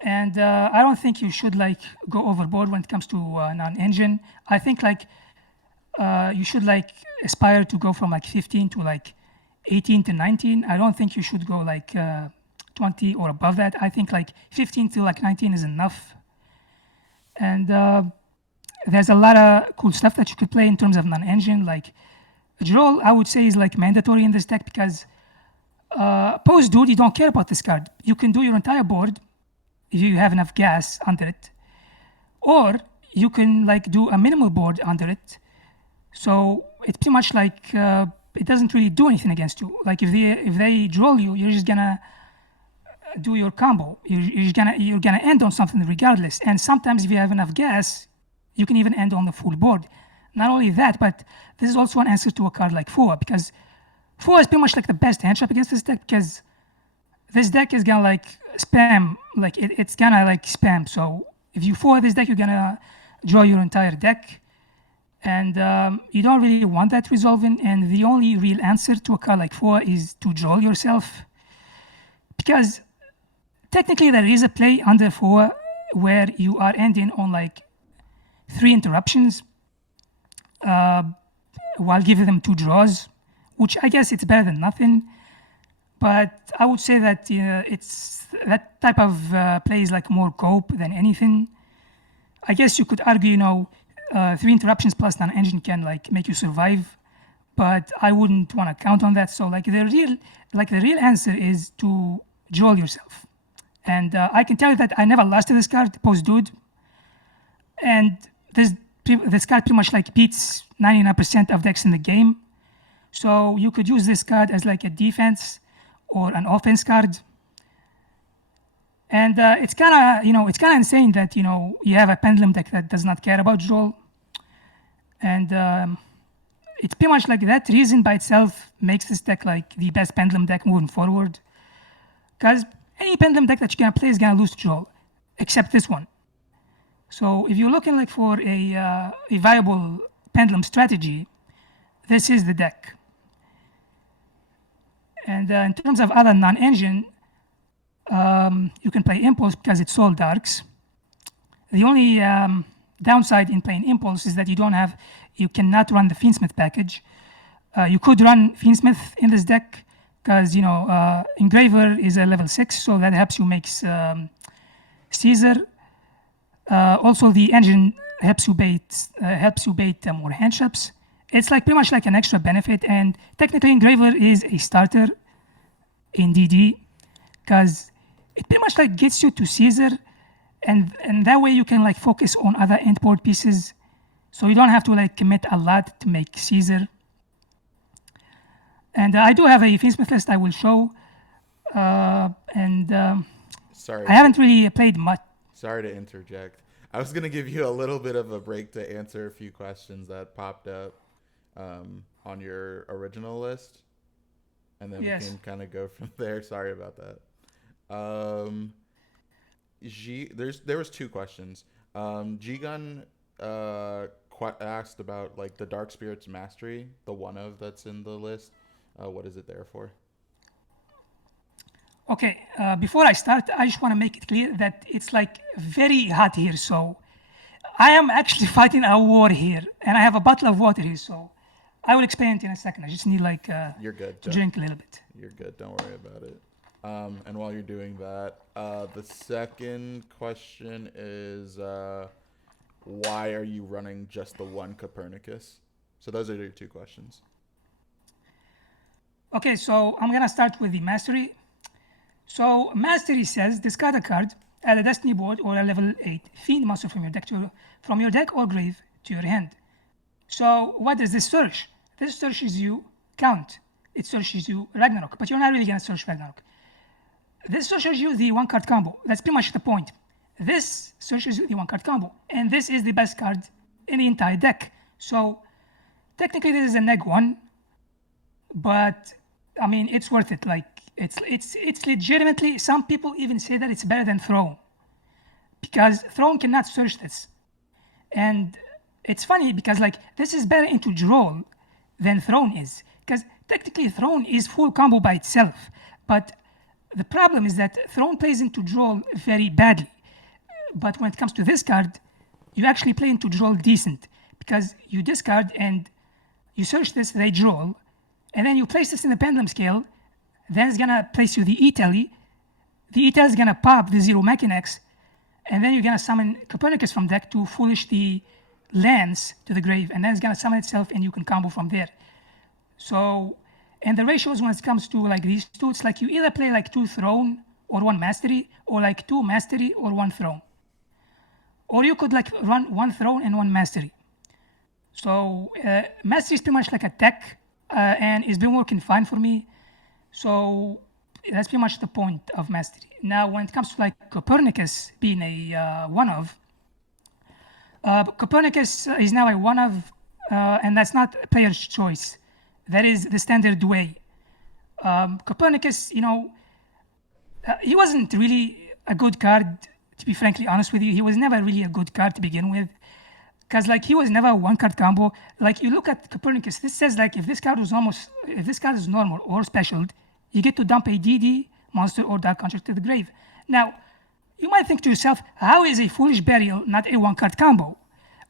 And I don't think you should like go overboard when it comes to non-engine. I think like you should like aspire to go from like 15 to like 18 to 19. I don't think you should go like 20 or above that. I think like 15 to like 19 is enough. And there's a lot of cool stuff that you could play in terms of non-engine. Like Droll, I would say, is like mandatory in this deck because Post Dude, you don't care about this card. You can do your entire board if you have enough gas under it, or you can like do a minimal board under it. So it's pretty much like it doesn't really do anything against you. Like if they Droll you, you're just gonna do your combo. You're gonna end on something regardless. And sometimes if you have enough gas, you can even end on the full board. Not only that, but this is also an answer to a card like Fua, because Fua is pretty much like the best hand trap against this deck, because this deck is gonna like spam, like it's gonna like spam. So if you Fua this deck, you're gonna draw your entire deck, and you don't really want that resolving. And the only real answer to a card like Fua is to draw yourself, because technically there is a play under Fua where you are ending on like 3 interruptions while giving them 2 draws, which I guess it's better than nothing. But I would say that it's that type of play is like more cope than anything. I guess you could argue, 3 interruptions plus non-engine can like make you survive, but I wouldn't want to count on that. So like the real answer is to draw yourself. And I can tell you that I never lost to this card, Post Dude, and this card pretty much like beats 99% of decks in the game. So you could use this card as like a defense or an offense card. And it's kind of insane that you have a pendulum deck that does not care about draw. And it's pretty much like that reason by itself makes this deck like the best pendulum deck moving forward. Because any pendulum deck that you're gonna play is gonna lose to draw, except this one. So if you're looking like for a viable pendulum strategy, this is the deck. And in terms of other non-engine, you can play Impulse because it's all darks. The only downside in playing Impulse is that you cannot run the Fiendsmith package. You could run Fiendsmith in this deck because Engraver is a level 6, so that helps you make Caesar. Also, the engine helps you bait more hand traps. It's like pretty much like an extra benefit, and technically Engraver is a starter in DD because it pretty much like gets you to Caesar, and that way you can like focus on other endboard pieces, so you don't have to like commit a lot to make Caesar. And I do have a Fiendsmith list I will show, and Sorry. I haven't really played much. Sorry to interject. I was going to give you a little bit of a break to answer a few questions that popped up on your original list. And then Yes. we can kind of go from there. Sorry about that. There was 2 questions. G-Gun asked about like the Dark Spirits Mastery, the one of that's in the list. What is it there for? Okay, before I start, I just want to make it clear that it's like very hot here. So I am actually fighting a war here, and I have a bottle of water here. So I will explain it in a second. I just need like You're good. to drink a little bit. You're good. Don't worry about it. And while you're doing that, the second question is why are you running just the one Copernicus? So those are your 2 questions. Okay, so I'm gonna start with the mastery. So mastery says discard a card at a destiny board or a level 8 fiend monster from your deck or grave to your hand. So what does this search? This searches you count. It searches you Ragnarok, but you're not really gonna search Ragnarok. This searches you the 1-card combo. That's pretty much the point. This searches you the 1-card combo, and this is the best card in the entire deck. So technically this is a neg 1, but I mean it's worth it. Like It's legitimately, some people even say that it's better than Throne, because Throne cannot search this. And it's funny because like this is better into Droll than Throne is, because technically Throne is full combo by itself, but the problem is that Throne plays into Droll very badly. But when it comes to this card, you actually play into Droll decent, because you discard and you search this, they Droll, and then you place this in the Pendulum Scale, then it's gonna place you the E-Telly, the E-Telly is gonna pop the Zero Mechanics, and then you're gonna summon Copernicus from deck to foolish the lands to the grave, and then it's gonna summon itself and you can combo from there. So, and the ratios when it comes to like these two, it's like you either play like 2 Throne or 1 Mastery, or like 2 Mastery or 1 Throne. Or you could like run 1 Throne and 1 Mastery. So Mastery is pretty much like a tech, and it's been working fine for me. So that's pretty much the point of Mastery. Now, when it comes to like Copernicus being a one of, Copernicus is now a one of, and that's not a player's choice. That is the standard way. Copernicus, he wasn't really a good card, to be frankly honest with you. He was never really a good card to begin with, because like he was never a one card combo. Like you look at Copernicus, this says like if this card is normal or specialed, you get to dump a DD monster or dark construct to the grave. Now, you might think to yourself, how is a Foolish Burial not a one card combo?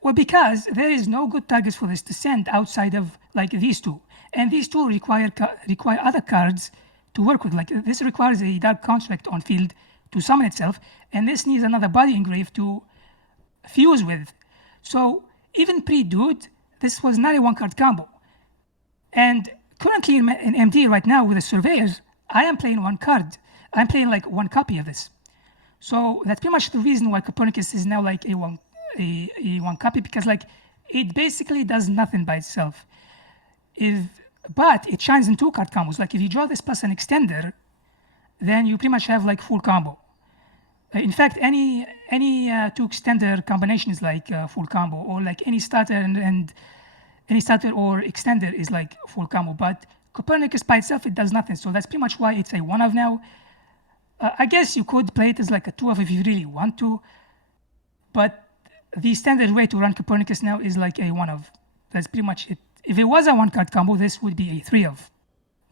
Well, because there is no good targets for this to send outside of like these two, and these two require other cards to work with. Like this requires a dark construct on field to summon itself, and this needs another body engrave to fuse with. So even pre-Dude, this was not a one-card combo. And currently in MD right now with the Surveyors, I am playing 1 card. I'm playing like 1 copy of this. So that's pretty much the reason why Copernicus is now like a one copy, because like it basically does nothing by itself. But it shines in 2 card combos. Like if you draw this plus an extender, then you pretty much have like full combo. In fact, any 2 extender combination is like full combo, or like any starter and any starter or extender is like full combo. But Copernicus by itself, it does nothing. So that's pretty much why it's a 1 of now. I guess you could play it as like a 2 of if you really want to, but the standard way to run Copernicus now is like a 1 of. That's pretty much it. If it was a 1 card combo, this would be a 3 of,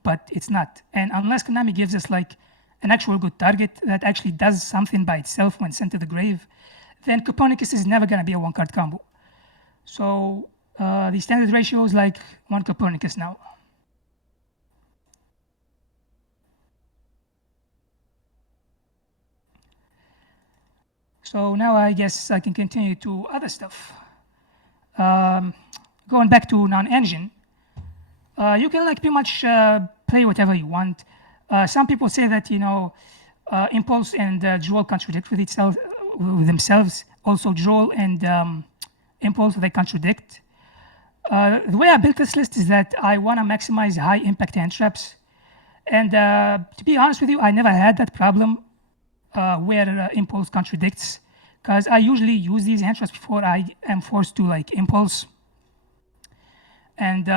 but it's not. And unless Konami gives us like an actual good target that actually does something by itself when sent to the grave, then Copernicus is never going to be a 1 card combo. So the standard ratio is like 1 Copernicus now. So now I guess I can continue to other stuff. Going back to non-engine, you can like pretty much play whatever you want. Some people say that Impulse and Droll contradict with themselves. Also, Droll and Impulse, they contradict. The way I built this list is that I want to maximize high impact hand traps, and to be honest with you, I never had that problem where Impulse contradicts, because I usually use these hand traps before I am forced to like Impulse. And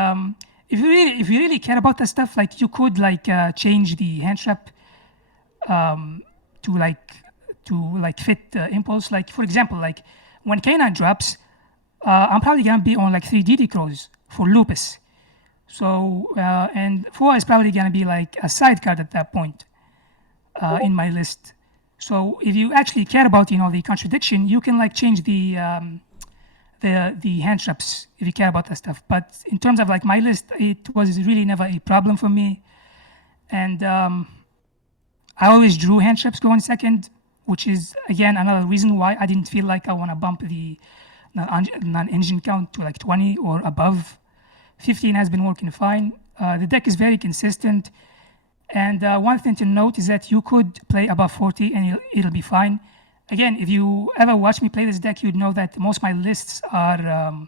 if you really care about that stuff, like you could like change the hand trap to fit Impulse. Like for example, like when K9 drops, I'm probably gonna be on like 3 DD Crows for Lupus. So and 4 is probably gonna be like a side card at that point in my list. So if you actually care about the contradiction, you can like change the hand traps if you care about that stuff. But in terms of like my list, it was really never a problem for me. And I always drew hand traps going second, which is again another reason why I didn't feel like I want to bump the non-engine count to like 20 or above. 15 has been working fine. The deck is very consistent. And one thing to note is that you could play above 40 and it'll be fine. Again, if you ever watch me play this deck, you'd know that most of my lists are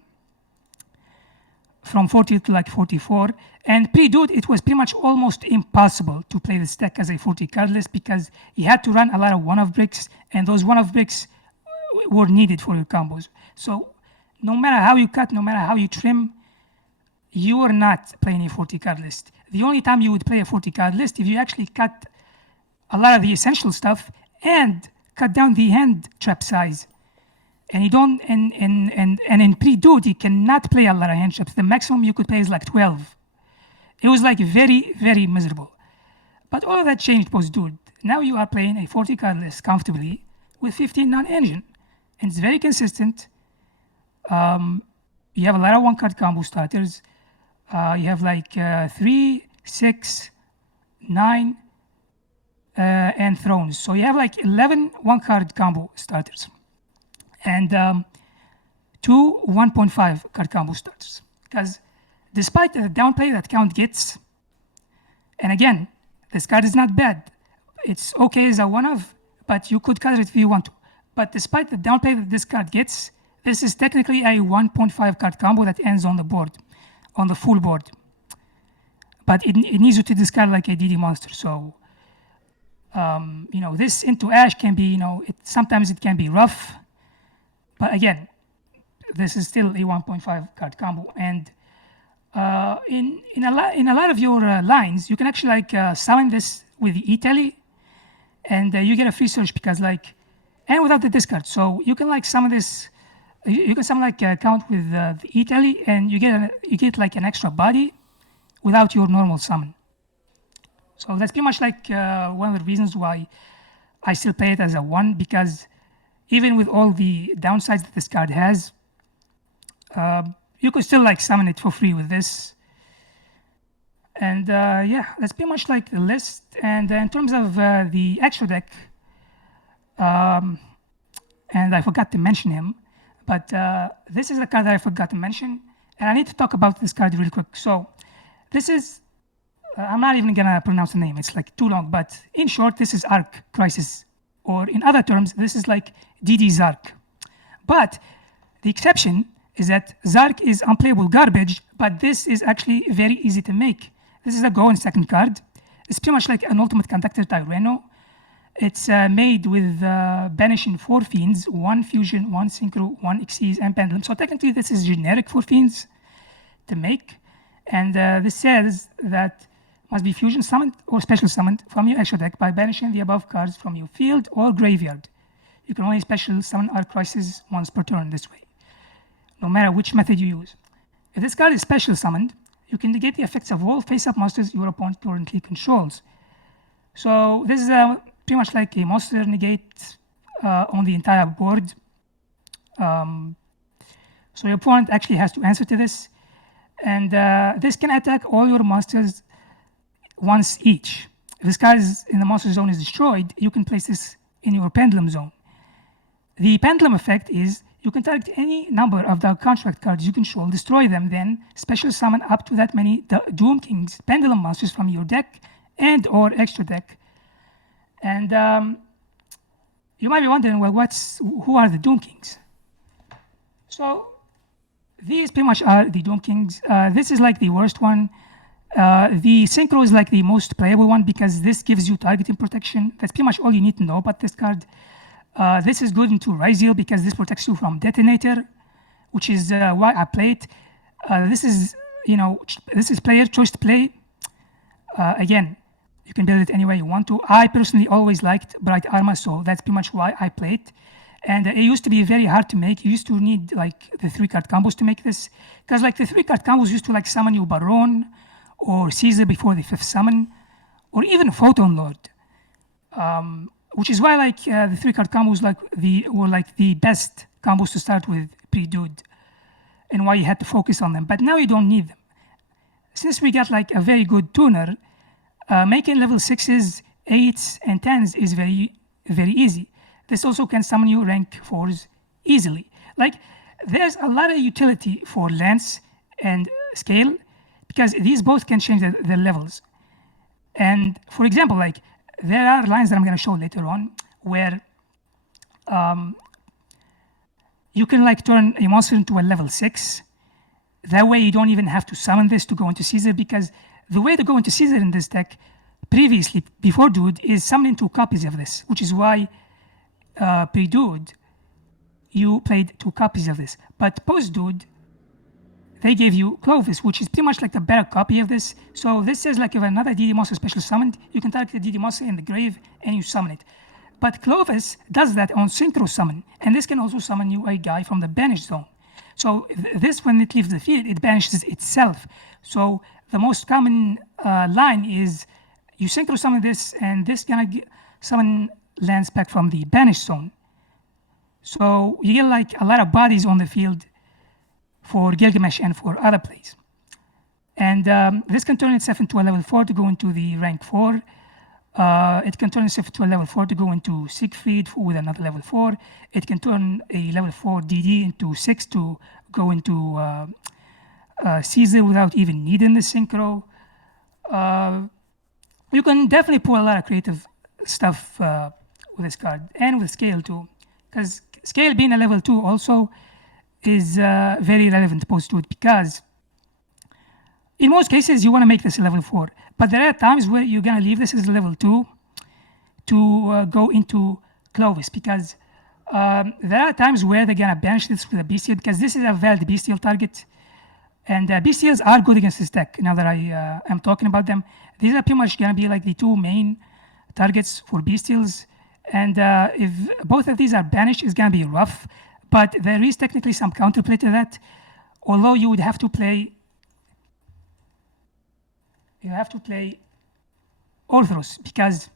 from 40 to like 44. And pre-Dude, it was pretty much almost impossible to play this deck as a 40 card list, because you had to run a lot of one-off bricks, and those one-off bricks were needed for your combos. So no matter how you cut, no matter how you trim, you are not playing a 40 card list. The only time you would play a 40 card list if you actually cut a lot of the essential stuff and cut down the hand trap size. And you don't, and in pre-dude, you cannot play a lot of hand traps. The maximum you could play is like 12. It was like very, very miserable. But all of that changed post-dude. Now you are playing a 40 card list comfortably with 15 non-engine. And it's very consistent. You have a lot of one card combo starters. You have like 3, 6, 9, and thrones. So you have like 11 one card combo starters. And 2 1.5 card combo starters. Because despite the downplay that Count gets, and again, this card is not bad. It's okay as a one-of, but you could cut it if you want to. But despite the downplay that this card gets, this is technically a 1.5 card combo that ends on the board, on the full board. But it needs you to discard like a DD monster. So, this into Ash can be, sometimes it can be rough. But again, this is still a 1.5 card combo. And in a lot of your lines, you can actually summon this with the E-Tele, and you get a free search because and without the discard. So you can summon this. You can summon Count with the E-Tele, and you get like an extra body without your normal summon. So that's pretty much one of the reasons why I still play it as a 1, because even with all the downsides that this card has, you could still summon it for free with this. And that's pretty much the list. And in terms of the extra deck, and I forgot to mention him, but this is a card that I forgot to mention, and I need to talk about this card real quick. So this is, I'm not even gonna pronounce the name, it's too long, but in short, this is Arc Crisis, or in other terms, this is DD Zark. But the exception is that Zark is unplayable garbage, but this is actually very easy to make. This is a go and second card. It's pretty much like an Ultimate Conductor Tyranno. It's made with banishing 4 Fiends, 1 Fusion, 1 Synchro, 1 Xyz, and Pendulum. So technically this is generic for Fiends to make. And this says that must be Fusion summoned or special summoned from your extra deck by banishing the above cards from your field or graveyard. You can only special summon Arc Crisis once per turn this way, no matter which method you use. If this card is special summoned, you can negate the effects of all face-up monsters your opponent currently controls. So this is pretty much like a monster negate on the entire board. So your opponent actually has to answer to this. And this can attack all your monsters once each. If this card is in the monster zone is destroyed, you can place this in your pendulum zone. The pendulum effect is you can target any number of the contract cards you control, destroy them, then special summon up to that many Doom Kings pendulum monsters from your deck and or extra deck. And you might be wondering, well, who are the Doom Kings? So these pretty much are the Doom Kings. This is the worst one. The Synchro is the most playable one because this gives you targeting protection. That's pretty much all you need to know about this card. This is good into Ryzeal because this protects you from Detonator, which is why I play it. This is player choice to play. Again, you can build it any way you want to. I personally always liked Bright Armor, so that's pretty much why I play it. And it used to be very hard to make. You used to need the 3-card combos to make this, because the 3-card combos used to summon you Baron or Caesar before the 5th summon, or even Photon Lord. Which is why the 3-card combos were the best combos to start with pre-dude, and why you had to focus on them. But now you don't need them. Since we got a very good tuner, making level 6s, 8s, and 10s is very, very easy. This also can summon you rank 4s easily. There's a lot of utility for Lance and Scale, because these both can change their levels. And for example, there are lines that I'm going to show later on where you can turn a monster into a level 6. That way you don't even have to summon this to go into Caesar, because the way to go into Caesar in this deck previously, before Dude, is summoning 2 copies of this, which is why pre-Dude you played 2 copies of this. But post-Dude, they gave you Clovis, which is pretty much like the better copy of this. So this is like if another DD monster special summoned, you can target the DD monster in the grave and you summon it. But Clovis does that on synchro summon, and this can also summon you a guy from the banish zone. So this, when it leaves the field, it banishes itself. So the most common line is you synchro summon this, and this gonna summon lands back from the banish zone. So you get like a lot of bodies on the field for Gilgamesh and for other plays. And this can turn itself into a level 4 to go into the rank 4. It can turn itself into a level 4 to go into Siegfried with another level 4. It can turn a level 4 DD into 6 to go into Caesar without even needing the synchro. You can definitely pull a lot of creative stuff with this card, and with Scale too, because Scale being a level 2 also is very relevant opposed to it, because in most cases you want to make this a level 4, but there are times where you're going to leave this as a level 2 to go into Clovis, because there are times where they're going to banish this with a bestial, because this is a valid bestial target, and bestials are good against this deck. Now that I am talking about them, these are pretty much going to be like the two main targets for bestials, and if both of these are banished, it's going to be rough. But there is technically some counterplay to that, although you would have to play Orthros, because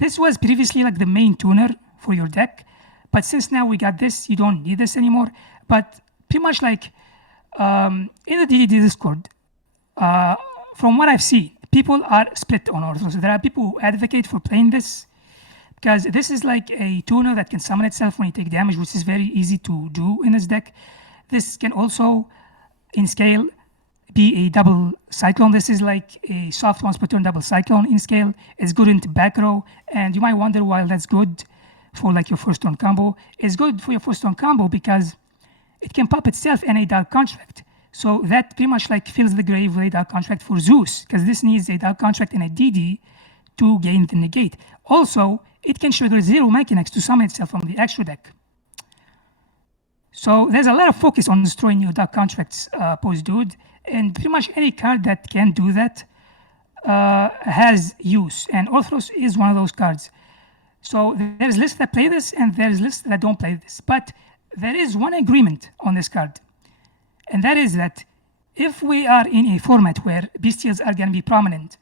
this was previously like the main tuner for your deck, but since now we got this, you don't need this anymore. But pretty much like in the DDD Discord, from what I've seen, people are split on Orthros. There are people who advocate for playing this, because this is like a tuner that can summon itself when you take damage, which is very easy to do in this deck. This can also, in Scale, be a double cyclone. This is like a soft once per turn double cyclone in Scale. It's good into back row, and you might wonder why that's good for like your first turn combo. It's good for your first turn combo because it can pop itself in a dark contract. So that pretty much like fills the grave with a dark contract for Zeus, because this needs a dark contract and a DD to gain the negate. Also, it can trigger 0 mechanics to summon itself from the extra deck. So there's a lot of focus on destroying your dark contracts post dude, and pretty much any card that can do that has use, and Orthros is one of those cards. So there's lists that play this, and there's lists that don't play this. But there is one agreement on this card, and that is that if we are in a format where bestials are going to be prominent,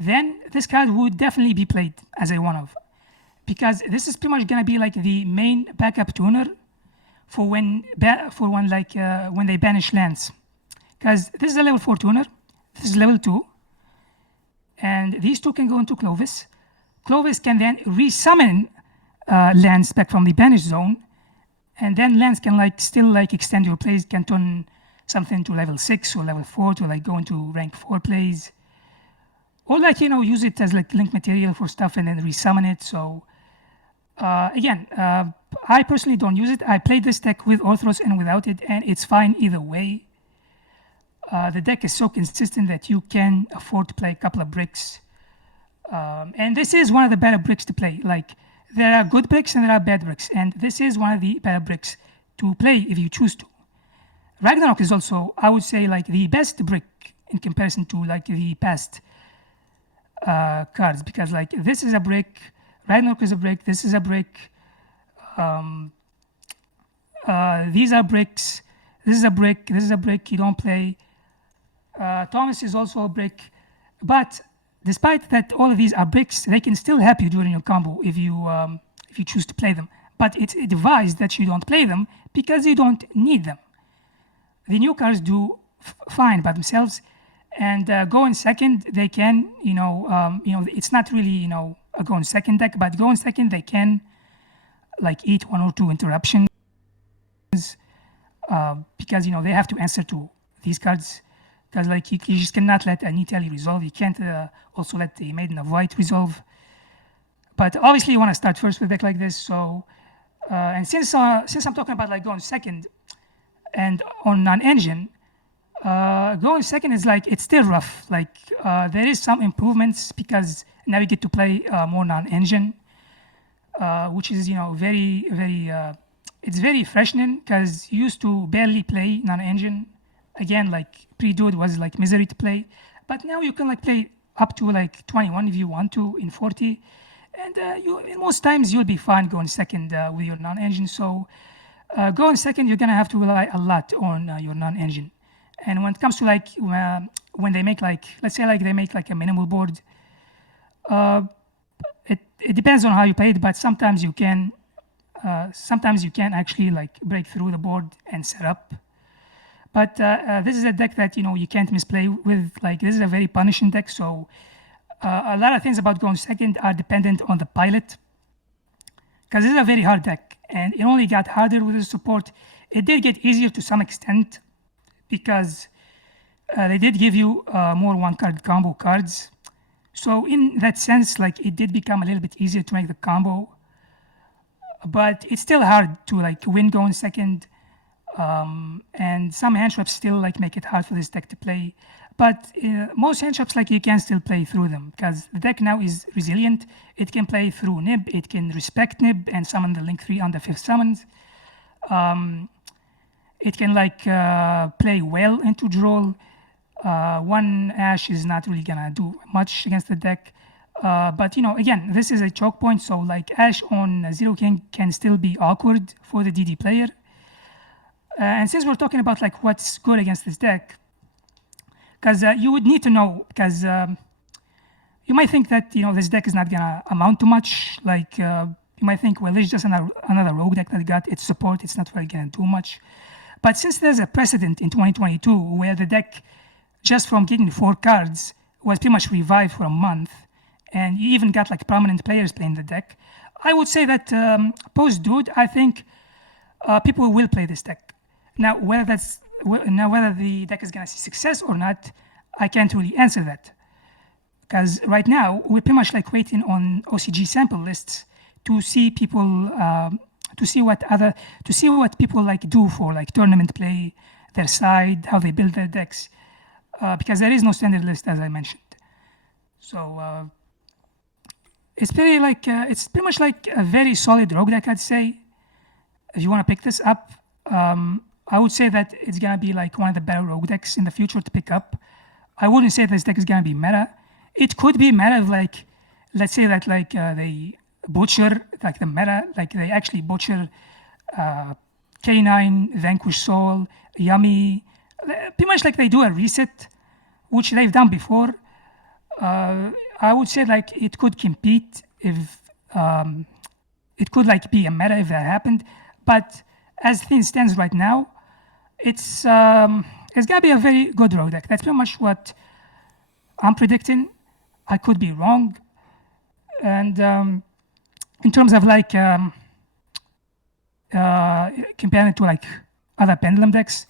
then this card would definitely be played as a one-of, because this is pretty much going to be like the main backup tuner for when they banish lands. Because this is a level 4 tuner, this is level 2, and these two can go into Clovis. Clovis can then resummon lands back from the banish zone, and then lands can like still like extend your plays, can turn something to level 6 or level 4 to like go into rank 4 plays, or like use it as like link material for stuff and then resummon it. So again, I personally don't use it. I played this deck with Orthros and without it, and it's fine either way. The deck is so consistent that you can afford to play a couple of bricks, and this is one of the better bricks to play. Like, there are good bricks and there are bad bricks, and this is one of the better bricks to play if you choose to. Ragnarok is also, I would say, like the best brick in comparison to like the past cards, because like this is a brick, Ragnarok is a brick, this is a brick, these are bricks, this is a brick, this is a brick you don't play. Thomas is also a brick, but despite that all of these are bricks, they can still help you during your combo if you choose to play them. But it's advised that you don't play them because you don't need them. The new cards do fine by themselves, and go in second. They can, it's not really a go in second deck, but go in second they can like eat 1 or 2 interruptions because they have to answer to these cards. Because like you just cannot let an Italy resolve. You can't also let the Maiden of White resolve. But obviously you want to start first with a deck like this. So and since I'm talking about like going second and on non-engine, going second is like it's still rough. Like there is some improvements because now you get to play more non-engine, which is very very it's very freshening because you used to barely play non-engine Again, like pre-dude was like misery to play, but now you can like play up to like 21 if you want to in 40, and you in most times you'll be fine going second with your non-engine. So going second, you're gonna have to rely a lot on your non-engine. And when it comes to like when they make like, let's say like they make like a minimal board, it depends on how you play it, but sometimes you can actually like break through the board and set up. But this is a deck that you can't misplay with. Like this is a very punishing deck, so a lot of things about going second are dependent on the pilot, because this is a very hard deck, and it only got harder with the support. It did get easier to some extent because they did give you more one-card combo cards. So in that sense, like it did become a little bit easier to make the combo, but it's still hard to like win going second. And some hand traps still like make it hard for this deck to play. But most hand traps like you can still play through them because the deck now is resilient. It can play through Nib, it can respect Nib and summon the Link 3 on the 5th summons. It can like play well into Droll. One Ash is not really gonna do much against the deck. But again, this is a choke point, so like Ash on Zero King can still be awkward for the DD player. And since we're talking about like what's good against this deck, because you would need to know, because you might think that this deck is not gonna amount to much. Like you might think, well, it's just another rogue deck that got its support. It's not really gonna do much. But since there's a precedent in 2022 where the deck, just from getting 4 cards, was pretty much revived for a month, and you even got like prominent players playing the deck, I would say that post-dude, I think people will play this deck. Now, whether the deck is gonna see success or not, I can't really answer that, because right now we're pretty much like waiting on OCG sample lists to see people, to see what people like do for like tournament play, their side, how they build their decks, because there is no standard list as I mentioned. So it's pretty much like a very solid rogue deck, I'd say. If you want to pick this up, I would say that it's gonna be like one of the better rogue decks in the future to pick up. I wouldn't say this deck is gonna be meta. It could be meta if like, let's say that like they butcher like the meta, like they actually butcher K9, Vanquish Soul, Yummy, pretty much like they do a reset, which they've done before. I would say like it could compete if it could like be a meta if that happened, but as things stands right now, it's gonna be a very good rogue deck. That's pretty much what I'm predicting. I could be wrong. And in terms of like comparing it to like other pendulum decks,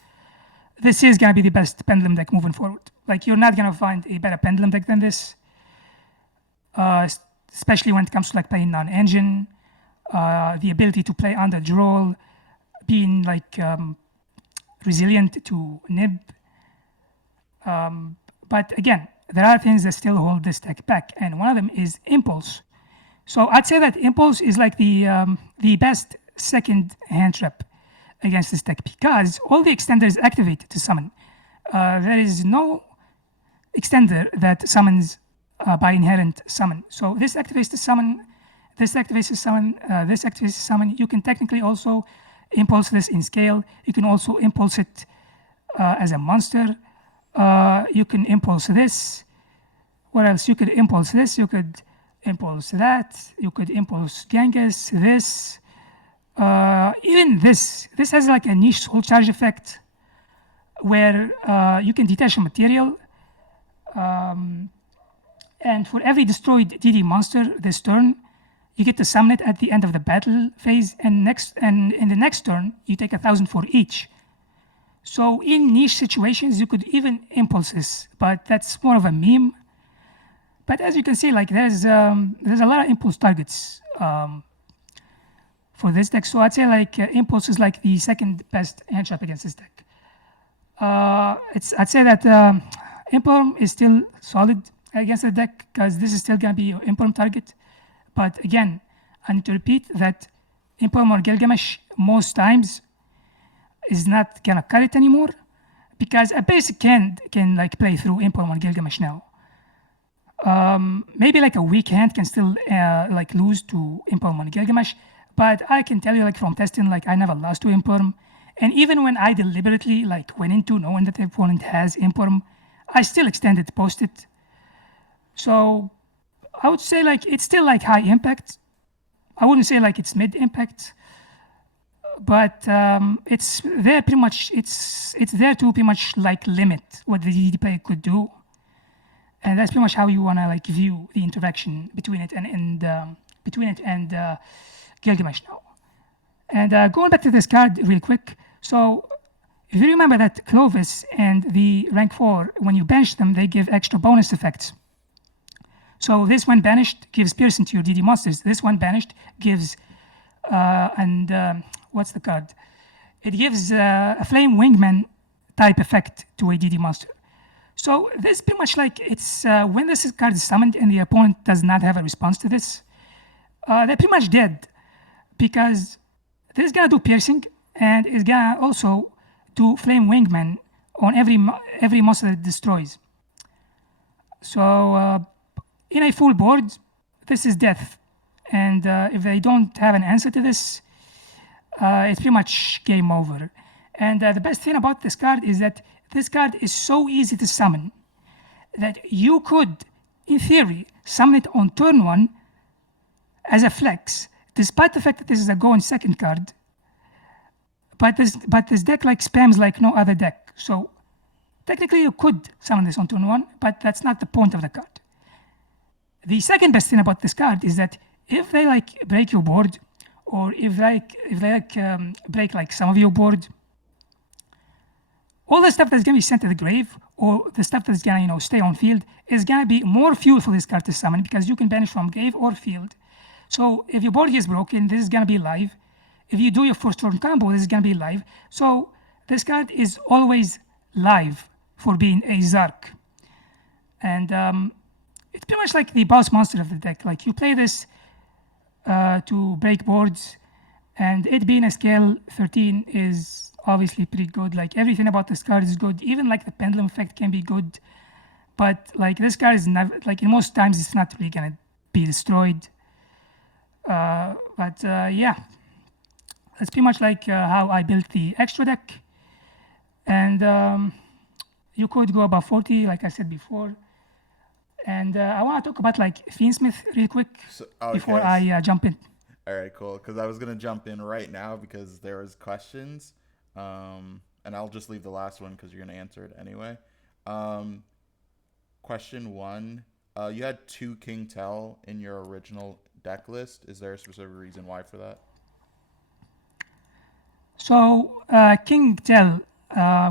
this is gonna be the best pendulum deck moving forward. Like you're not gonna find a better pendulum deck than this, especially when it comes to like playing non-engine, the ability to play under Droll, being like resilient to Nib. But again, there are things that still hold this deck back, and one of them is Impulse. So I'd say that Impulse is like the best second hand trap against this deck because all the extenders activate to summon. There is no extender that summons by inherent summon. So this activates the summon, this activates the summon, this activates the summon. You can technically also impulse this in scale. You can also impulse it as a monster. You can impulse this. What else? You could impulse this. You could impulse that. You could impulse Genghis, this. Even this. This has like a niche soul charge effect where you can detach a material. And for every destroyed DD monster this turn, you get to summon it at the end of the battle phase, and in the next turn, you take 1,000 for each. So in niche situations, you could even impulse this, but that's more of a meme. But as you can see, like there's a lot of impulse targets for this deck. So I'd say like impulse is like the second best hand trap against this deck. I'd say that Imperm is still solid against the deck because this is still gonna be your Imperm target. But again, I need to repeat that Imperm or Gilgamesh most times is not gonna cut it anymore because a basic can like play through Impulm on Gilgamesh now. Maybe like a weak hand can still like lose to Impulm on Gilgamesh, but I can tell you like from testing, like I never lost to Impulm, and even when I deliberately like went into knowing that the opponent has Impulm, I still extended post it. So I would say like it's still like high impact. I wouldn't say like it's mid impact, but it's there pretty much. It's there to pretty much like limit what the DD player could do, and that's pretty much how you wanna like view the interaction between it and Gilgamesh now. And going back to this card real quick, so if you remember that Clovis and the rank 4, when you banish them, they give extra bonus effects. So this one banished gives piercing to your DD monsters. This one banished gives, what's the card? It gives a Flame Wingman type effect to a DD monster. So this pretty much like it's when this card is summoned and the opponent does not have a response to this, they're pretty much dead, because this is gonna do piercing and is gonna also do Flame Wingman on every monster that it destroys. So in a full board, this is death, and if they don't have an answer to this, it's pretty much game over. And the best thing about this card is that this card is so easy to summon that you could, in theory, summon it on turn 1 as a flex, despite the fact that this is a go in second card. But this deck like spams like no other deck. So technically you could summon this on turn 1, but that's not the point of the card. The second best thing about this card is that if they like break your board, or if they break like some of your board, all the stuff that's gonna be sent to the grave, or the stuff that's gonna stay on field, is gonna be more fuel for this card to summon, because you can banish from grave or field. So if your board gets broken, this is gonna be live. If you do your first turn combo, this is gonna be live. So this card is always live for being a Zark. And it's pretty much like the boss monster of the deck. Like you play this to break boards, and it being a scale 13 is obviously pretty good. Like everything about this card is good. Even like the pendulum effect can be good, but like this card is never, like in most times it's not really gonna be destroyed. Yeah, that's pretty much like how I built the extra deck. And you could go above 40, like I said before. And I want to talk about like Fiendsmith real quick before I jump in. All right, cool. Because I was gonna jump in right now because there was questions, and I'll just leave the last one because you're gonna answer it anyway. Question 1: you had 2 King Tell in your original deck list. Is there a specific reason why for that? So King Tell,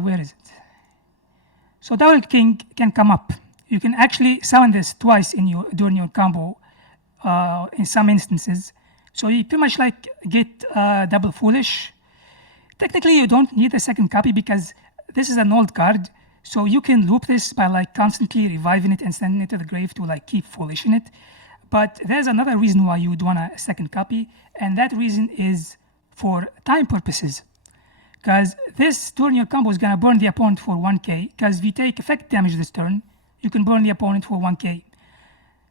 where is it? So Double King can come up. You can actually summon this twice during your combo in some instances. So you pretty much like get double Foolish. Technically, you don't need a second copy because this is an old card. So you can loop this by like constantly reviving it and sending it to the grave to like keep Foolish in it. But there's another reason why you would want a second copy, and that reason is for time purposes. Because this turn your combo is gonna burn the opponent for 1k, because if you take effect damage this turn, you can burn the opponent for 1k.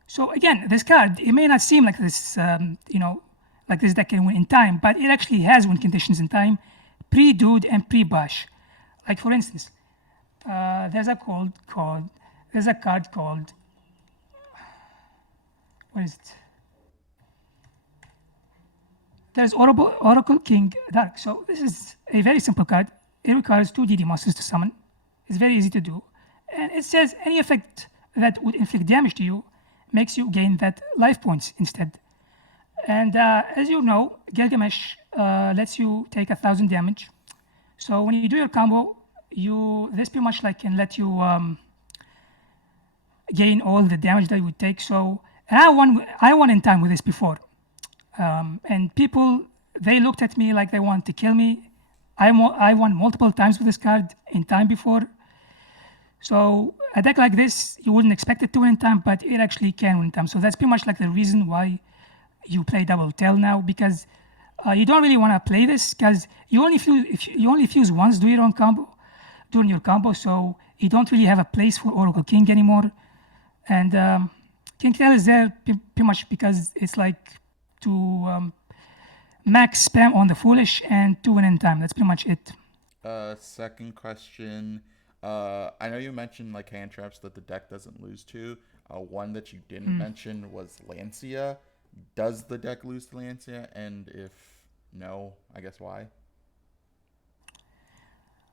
So again, this card, it may not seem like this, like this deck can win in time, but it actually has win conditions in time, pre-Dude and pre-Bash. Like for instance, there's a card called, what is it? There's Oracle King Dark. So this is a very simple card. It requires 2 DD monsters to summon. It's very easy to do. And it says any effect that would inflict damage to you makes you gain that life points instead. And as you know, Gilgamesh lets you take 1,000 damage. So when you do your combo, this pretty much like can let you gain all the damage that you would take. So and I won in time with this before. And people, they looked at me like they wanted to kill me. I won multiple times with this card in time before. So a deck like this, you wouldn't expect it to win in time, but it actually can win in time. So that's pretty much like the reason why you play Double Tail now, because you don't really want to play this because you only fuse once, do your own combo. during your combo, so you don't really have a place for Oracle King anymore. And King Tail is there pretty much because it's like to max spam on the Foolish and 2 win in time. That's pretty much it. Second question. I know you mentioned like hand traps that the deck doesn't lose to. One that you didn't mention was Lancia. Does the deck lose to Lancia? And if no, I guess why?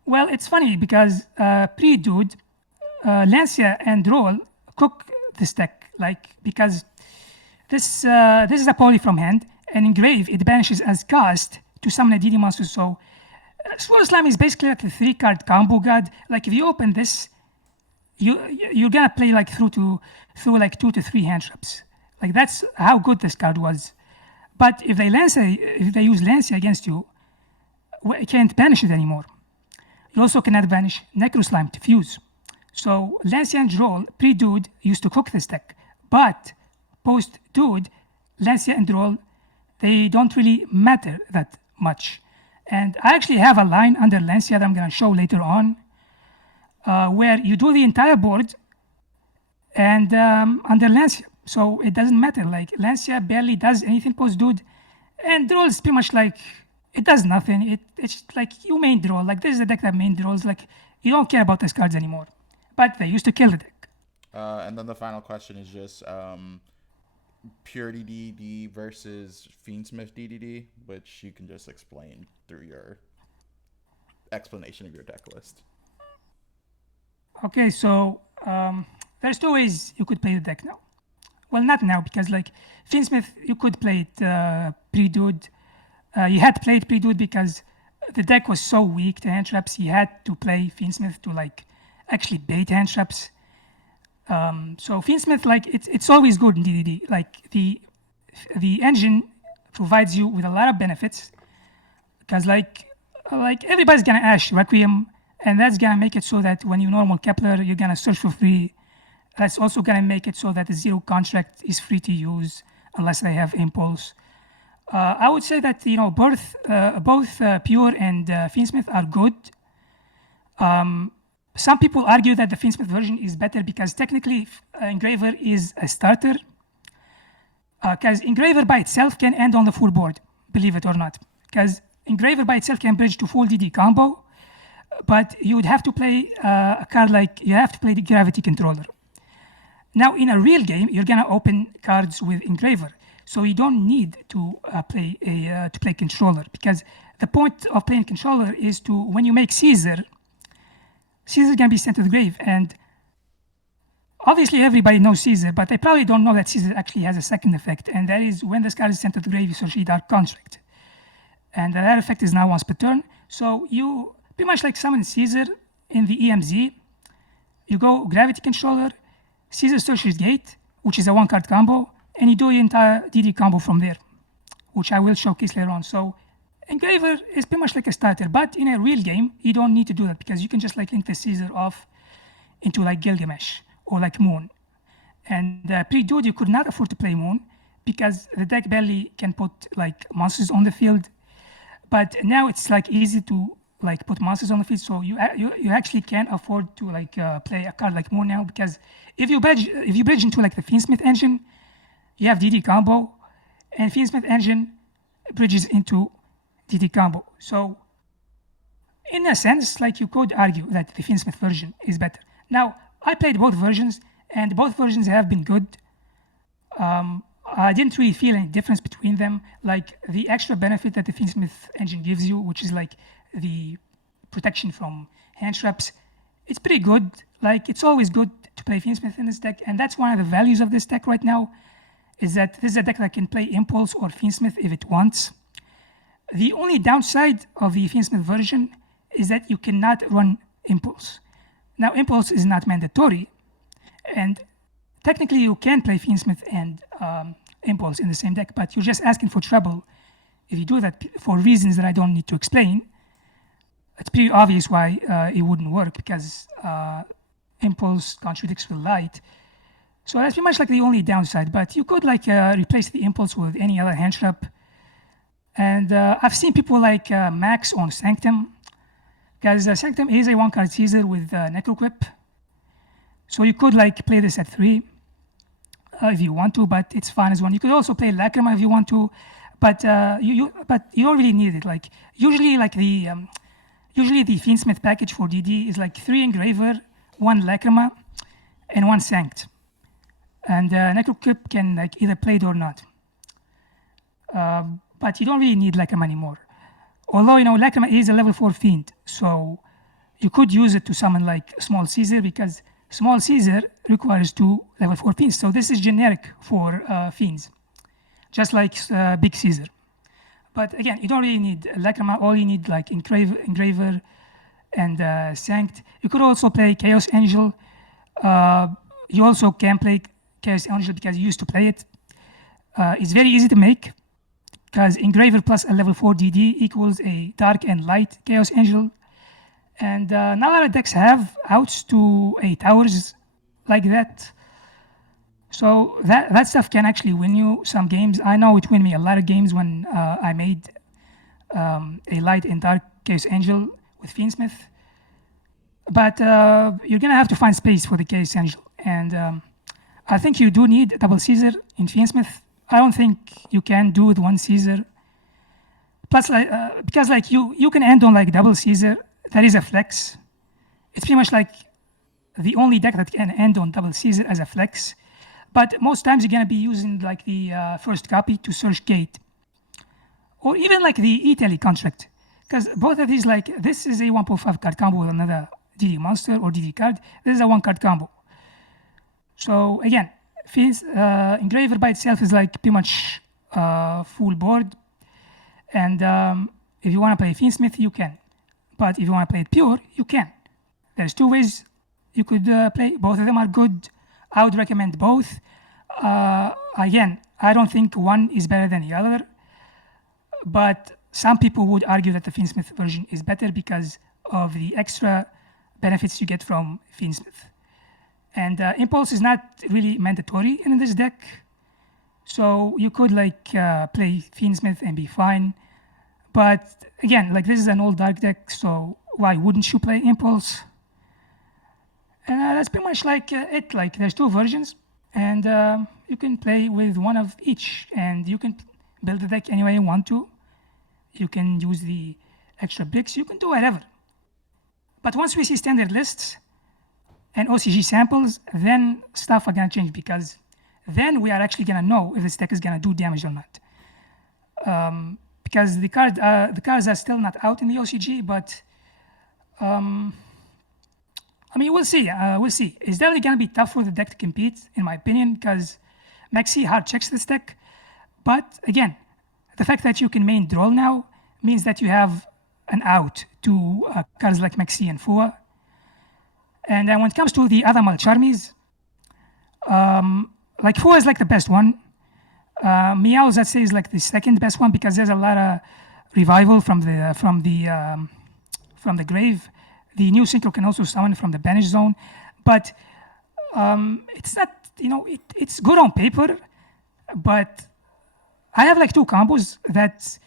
Well, it's funny because pre-dude, Lancia and Roll cook this deck, like because this is a poly from hand, and in grave it banishes as cast to summon a DD monster. So Sword Slam is basically like a 3-card combo god. Like if you open this, you're gonna play like through like 2 to 3 hand traps. Like that's how good this card was. But if they use Lancia against you, you can't banish it anymore. You also cannot banish Necro Slime to fuse. So Lancia and Droll pre-dude used to cook this deck, but post-dude, Lancia and Droll, they don't really matter that much. And I actually have a line under Lancia that I'm going to show later on, where you do the entire board and under Lancia. So it doesn't matter. Like Lancia barely does anything post-dude, and Droll is pretty much like it does nothing. It's like you main Droll. Like this is a deck that main Drolls. Like you don't care about these cards anymore. But they used to kill the deck. And then the final question is just Purity DD versus Fiendsmith DDD, which you can just explain through your explanation of your deck list. Okay, so there's 2 ways you could play the deck now. Well, not now, because like Fiendsmith, you could play it pre-dude. You had to play it pre-dude because the deck was so weak to hand traps. You had to play Fiendsmith to like actually bait hand traps. So Fiendsmith, like it's always good in DDD. Like the engine provides you with a lot of benefits because like everybody's gonna Ash Requiem, and that's gonna make it so that when you normal Kepler, you're gonna search for free. That's also gonna make it so that the 0 contract is free to use unless they have Impulse. I would say that both Pure and Fiendsmith are good. Some people argue that the Fiendsmith version is better because technically Engraver is a starter. Because Engraver by itself can end on the full board, believe it or not. Because Engraver by itself can bridge to full DD combo, but you would have to play a card like you have to play the Gravity Controller. Now in a real game, you're gonna open cards with Engraver, so you don't need to play Controller because the point of playing Controller is to when you make Caesar is going to be sent to the grave. And obviously everybody knows Caesar, but they probably don't know that Caesar actually has a second effect. And that is when this card is sent to the grave, you search a Dark Contract. And that effect is now once per turn. So you pretty much like summon Caesar in the EMZ. You go Gravity Controller, Caesar searches Gate, which is a 1-card combo, and you do the entire DD combo from there, which I will showcase later on. So Engraver is pretty much like a starter, but in a real game, you don't need to do that because you can just like link the Caesar off into like Gilgamesh or like Moon. And pre-dude, you could not afford to play Moon because the deck barely can put like monsters on the field. But now it's like easy to like put monsters on the field, so you actually can afford to like play a card like Moon now because if you bridge into like the Fiendsmith engine, you have DD combo, and Fiendsmith engine bridges into DD combo. So in a sense, like you could argue that the Fiendsmith version is better. Now, I played both versions, and both versions have been good. I didn't really feel any difference between them. Like the extra benefit that the Fiendsmith engine gives you, which is like the protection from hand traps, it's pretty good. Like it's always good to play Fiendsmith in this deck, and that's one of the values of this deck right now, is that this is a deck that can play Impulse or Fiendsmith if it wants. The only downside of the Fiendsmith version is that you cannot run Impulse. Now, Impulse is not mandatory, and technically you can play Fiendsmith and Impulse in the same deck, but you're just asking for trouble if you do that for reasons that I don't need to explain. It's pretty obvious why it wouldn't work because Impulse contradicts with Light. So that's pretty much like the only downside, but you could like replace the Impulse with any other hand trap. And I've seen people like Max on Sanctum because Sanctum is a one-card Caesar with Necroquip. So you could like play this at 3 if you want to, but it's fine as one. You could also play Lacrima if you want to, but you don't really need it. Like usually the Fiendsmith package for DD is like 3 Engraver, 1 Lacrima, and 1 Sanct. And Necroquip can like either play it or not. But you don't really need Lacrima anymore. Although, Lacrima is a level 4 Fiend, so you could use it to summon like Small Caesar, because Small Caesar requires 2 level 4 Fiends. So this is generic for Fiends, just like Big Caesar. But again, you don't really need Lacrima. All you need like Engraver and Sanct. You could also play Chaos Angel. You also can play Chaos Angel because you used to play it. It's very easy to make, because Engraver plus a level 4 DD equals a Dark and Light Chaos Angel. And not a lot of decks have outs to a towers like that. So that stuff can actually win you some games. I know it won me a lot of games when I made a Light and Dark Chaos Angel with Fiendsmith. But you're going to have to find space for the Chaos Angel. And I think you do need double Caesar in Fiendsmith. I don't think you can do with 1 Caesar. Plus, because like you can end on like double Caesar. That is a flex. It's pretty much like the only deck that can end on double Caesar as a flex. But most times you're going to be using like the first copy to search gate. Or even like the Italy contract. Because both of these, like, this is a 1.5 card combo with another DD monster or DD card. This is a 1 card combo. So again, Engraver by itself is like pretty much full board. And if you want to play Fiendsmith, you can. But if you want to play it pure, you can. There's 2 ways you could play. Both of them are good. I would recommend both. Again, I don't think one is better than the other. But some people would argue that the Fiendsmith version is better because of the extra benefits you get from Fiendsmith. And Impulse is not really mandatory in this deck. So you could like play Fiendsmith and be fine. But again, like this is an old dark deck, so why wouldn't you play Impulse? And that's pretty much like it. Like there's 2 versions, and you can play with one of each, and you can build the deck any way you want to. You can use the extra bricks. You can do whatever. But once we see standard lists and OCG samples, then stuff are gonna change, because then we are actually gonna know if this deck is gonna do damage or not. Because the cards are still not out in the OCG, but I mean, we'll see. We'll see. It's definitely going to be tough for the deck to compete, in my opinion, because Maxi hard checks this deck. But again, the fact that you can main Droll now means that you have an out to cards like Maxi and Fua. And when it comes to the other Malcharmies, like Fua is like the best one. Meows, I'd say, is like the second best one, because there's a lot of revival from the grave. The new synchro can also summon from the banish zone, but it's not, it's good on paper. But I have like 2 combos that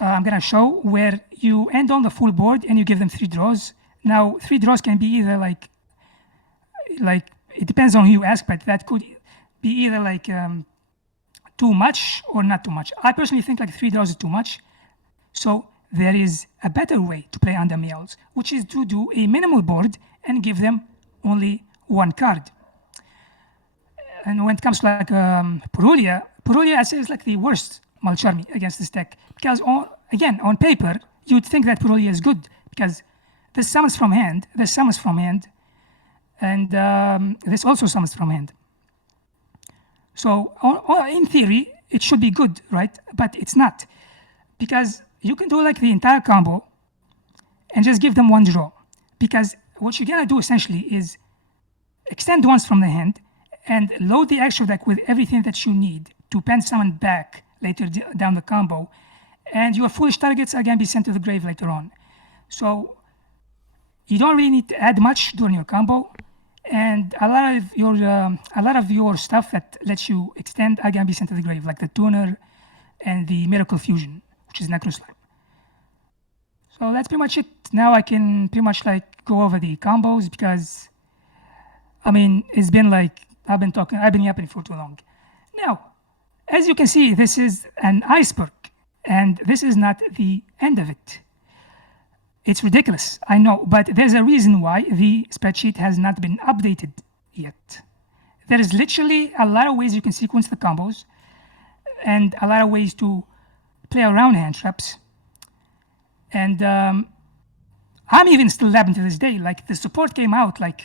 I'm gonna show, where you end on the full board and you give them 3 draws. Now 3 draws can be either like it depends on who you ask, but that could be either like too much or not too much. I personally think like 3 draws is too much. So there is a better way to play under Meows, which is to do a minimal board and give them only 1 card. And when it comes to like Purulia, I say is like the worst Malcharmi against this deck, because on paper you'd think that Purulia is good, because this summons from hand, and this also summons from hand. So in theory it should be good, right? But it's not, because you can do like the entire combo and just give them 1 draw, because what you're gonna do essentially is extend once from the hand and load the extra deck with everything that you need to pen summon back later down the combo, and your foolish targets are gonna be sent to the grave later on. So you don't really need to add much during your combo, and a lot of your stuff that lets you extend are gonna be sent to the grave, like the tuner and the miracle fusion, which is Necroslime. So that's pretty much it. Now I can pretty much like go over the combos because, I mean, it's been like, I've been yapping for too long. Now, as you can see, this is an iceberg, and this is not the end of it. It's ridiculous, I know, but there's a reason why the spreadsheet has not been updated yet. There is literally a lot of ways you can sequence the combos, and a lot of ways to play around hand traps. And I'm even still labbing to this day. Like the support came out like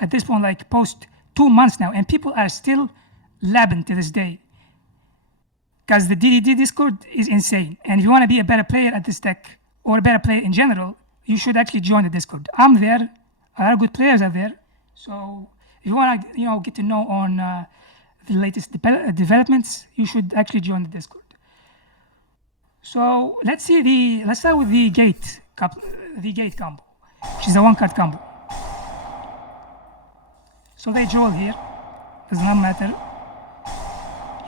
at this point, like post 2 months now, and people are still labbing to this day. Because the DDD Discord is insane. And if you want to be a better player at this deck, or a better player in general, you should actually join the Discord. I'm there. A lot of good players are there. So if you want to, get to know on the latest developments, you should actually join the Discord. So let's start with the gate combo, which is a 1-card combo. So they draw here, does not matter.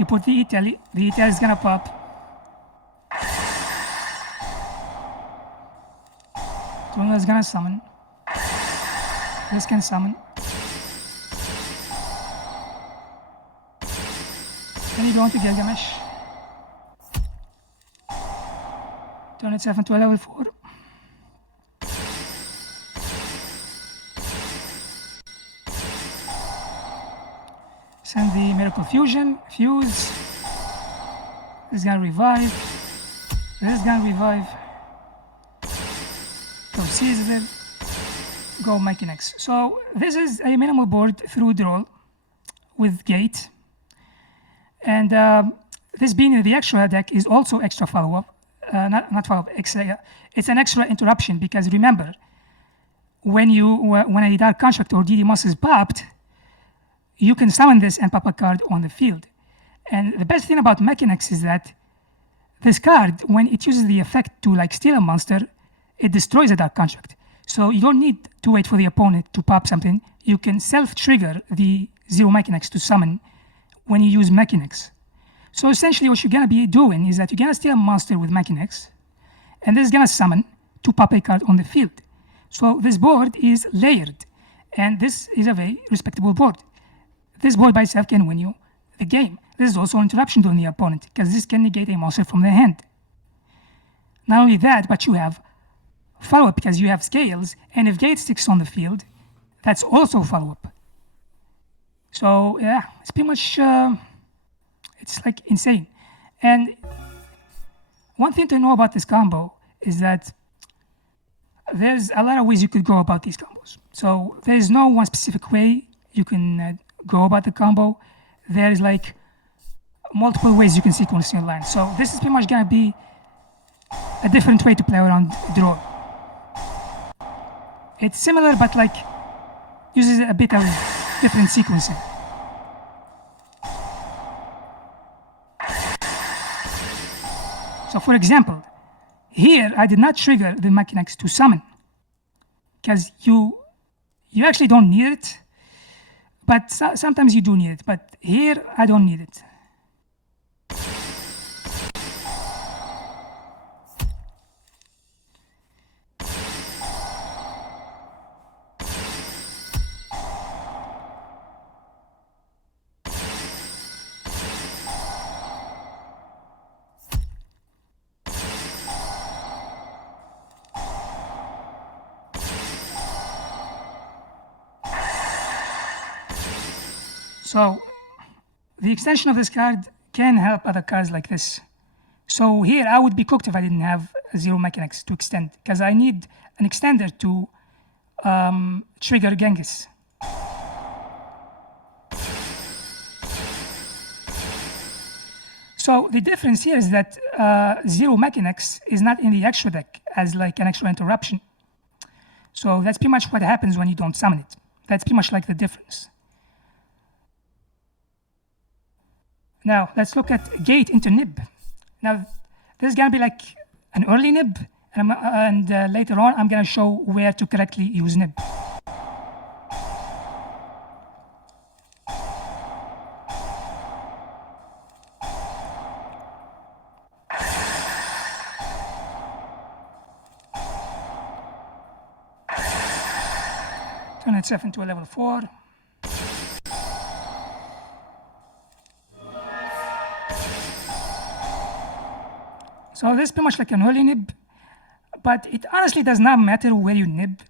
You put the Italy is gonna pop. Tuna is gonna summon. This can summon. Then you go on to Gilgamesh. Turn itself into a level 4. Send the Miracle Fusion, fuse. This is gonna revive. This is gonna revive. Go Caesar. Go Machinax. So this is a minimal board through draw with gate. And this being the extra deck is also extra follow-up. Not follow-up, it's an extra interruption because remember, when a Dark Construct or DD Moss is popped, you can summon this and pop a card on the field. And the best thing about Machinax is that this card, when it uses the effect to like steal a monster, it destroys a Dark Construct. So you don't need to wait for the opponent to pop something. You can self-trigger the 0 Machinax to summon when you use Machinax. So essentially what you're gonna be doing is that you're gonna steal a monster with Machinax, and this is gonna summon to pop a card on the field. So this board is layered, and this is a very respectable board. This board by itself can win you the game. This is also an interruption to the opponent, because this can negate a monster from their hand. Not only that, but you have follow-up, because you have scales, and if gate sticks on the field, that's also follow-up. So yeah, it's pretty much, it's like insane. And one thing to know about this combo is that there's a lot of ways you could go about these combos. So there's no one specific way you can go about the combo. There's like multiple ways you can sequence your line. So this is pretty much gonna be a different way to play around draw. It's similar, but like uses a bit of different sequencing. So for example, here I did not trigger the Machinax to summon, because you actually don't need it, but sometimes you do need it, but here I don't need it. So the extension of this card can help other cards like this. So here I would be cooked if I didn't have a 0 Machinax to extend, because I need an extender to trigger Genghis. So the difference here is that 0 Machinax is not in the extra deck as like an extra interruption. So that's pretty much what happens when you don't summon it. That's pretty much like the difference. Now, let's look at gate into nib. Now, this is going to be like an early nib, and later on, I'm going to show where to correctly use nib. itself into a level 4. So this is pretty much like an early nib, but it honestly does not matter where you nib.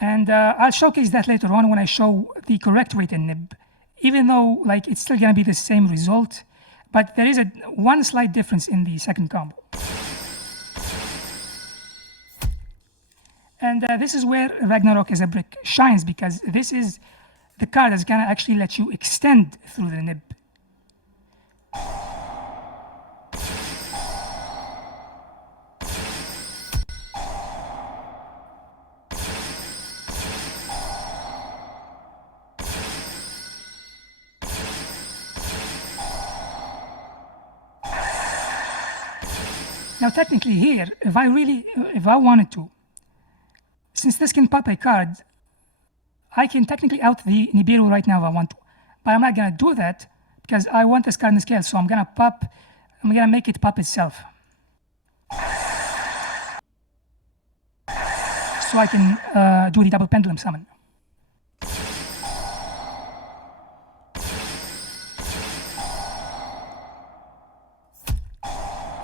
And I'll showcase that later on when I show the correct way to nib, even though like it's still gonna be the same result, but there is one slight difference in the second combo. And this is where Ragnarok as a brick shines, because this is the card that's gonna actually let you extend through the nib. Now technically here, if I wanted to, since this can pop a card, I can technically out the Nibiru right now if I want to. But I'm not gonna do that because I want this card in the scale, so I'm gonna make it pop itself. So I can do the double pendulum summon.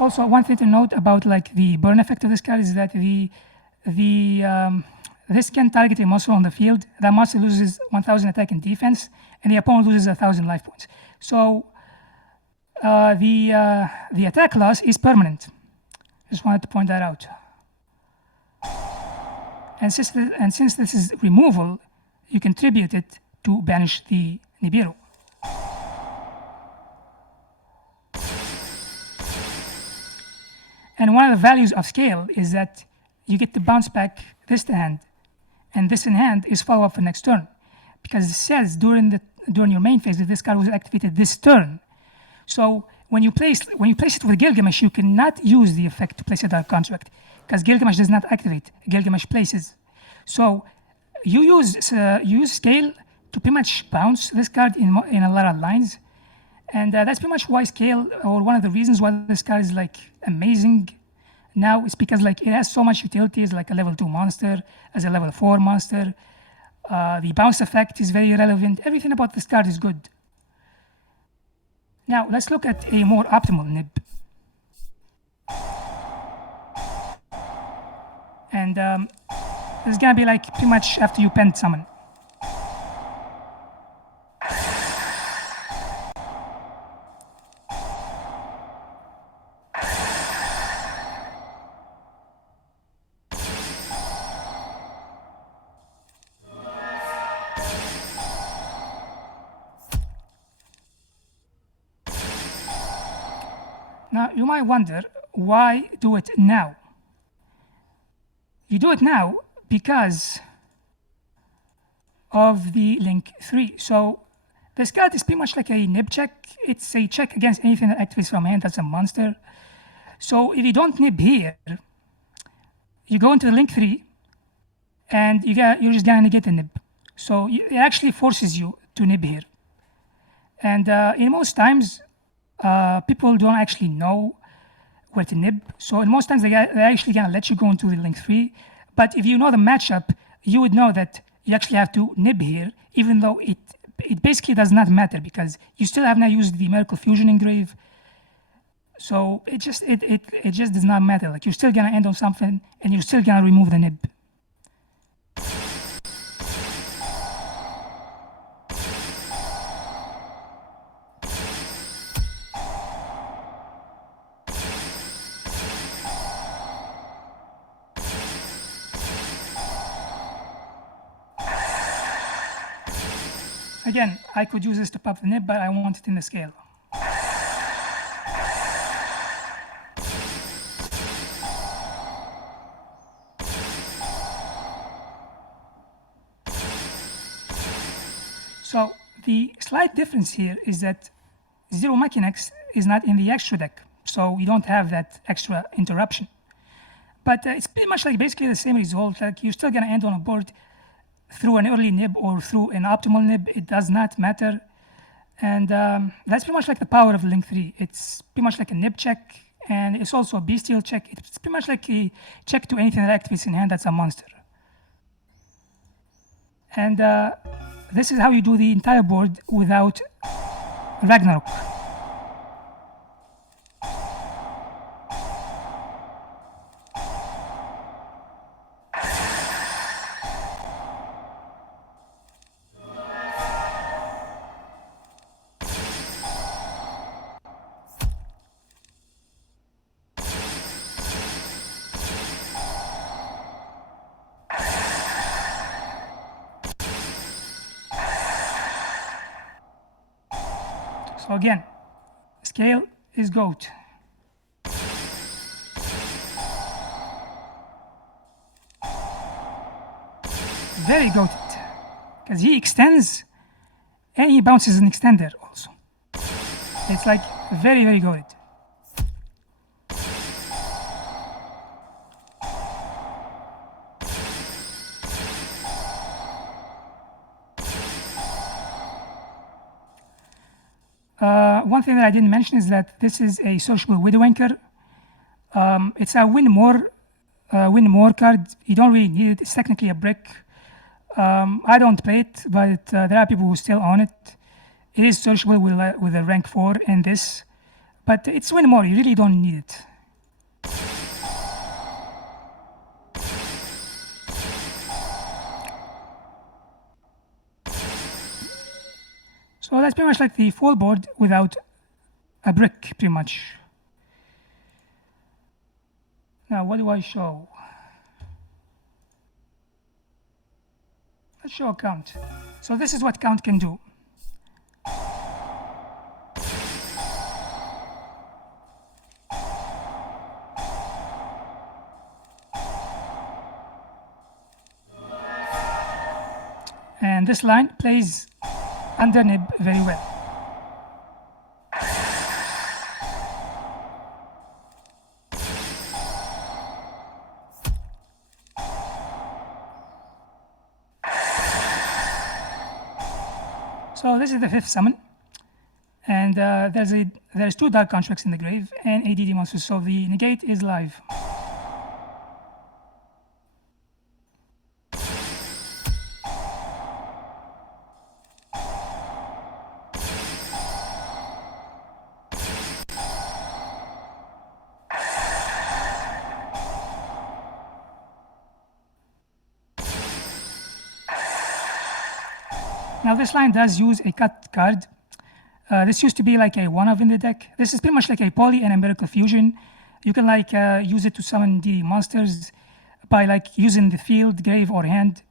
Also, one thing to note about like the burn effect of this card is that this can target a monster on the field. That monster loses 1,000 attack and defense, and the opponent loses 1,000 life points. So the attack loss is permanent. Just wanted to point that out. And since this is removal, you can tribute it to banish the Nibiru. And one of the values of scale is that you get to bounce back this to hand, and this in hand is follow up for next turn, because it says during your main phase that this card was activated this turn. So when you place it with Gilgamesh, you cannot use the effect to place a Dark Construct, because Gilgamesh does not activate. Gilgamesh places. So you use scale to pretty much bounce this card in a lot of lines. And that's pretty much why scale, or one of the reasons why this card is like amazing now, is because like it has so much utility as like a level 2 monster, as a level 4 monster. The bounce effect is very relevant. Everything about this card is good. Now let's look at a more optimal nib. And this is gonna be like pretty much after you pen summon. Now, you might wonder, why do it now? You do it now because of the link 3. So this card is pretty much like a nib check. It's a check against anything that activates from hand that's a monster. So if you don't nib here, you go into the link 3, and you're just gonna negate the nib. So it actually forces you to nib here. And in most times, people don't actually know where to nib. So in most times they're actually gonna let you go into the link 3. But if you know the matchup, you would know that you actually have to nib here, even though it basically does not matter because you still have not used the Miracle Fusion Engrave. So it just does not matter. Like you're still gonna end on something, and you're still gonna remove the nib. Again, I could use this to pop the nib, but I want it in the scale. So the slight difference here is that Zero Machinax is not in the extra deck, so you don't have that extra interruption. But it's pretty much like basically the same result. Like you're still gonna end on a board through an early nib or through an optimal nib. It does not matter. And that's pretty much like the power of Link 3. It's pretty much like a nib check, and it's also a bestial check. It's pretty much like a check to anything that activates in hand that's a monster. And this is how you do the entire board without Ragnarok. So again, scale is GOAT. Very goated, because he extends and he bounces an extender also. It's like very, very goated. One thing that I didn't mention is that this is a sociable Widow Anchor. It's a win more card. You don't really need it. It's technically a brick. I don't play it, but there are people who still own it. It is sociable with a rank 4 in this, but it's win more. You really don't need it. So that's pretty much like the full board without a brick, pretty much. Now, what do I show? Let's show count. So this is what count can do. And this line plays under nib very well. So this is the 5th summon, and there's 2 dark constructs in the grave and a DD monster, so the negate is live. Now this line does use a cut card. This used to be like a 1-of in the deck. This is pretty much like a poly and a miracle fusion. You can like use it to summon the monsters by like using the field, grave, or hand.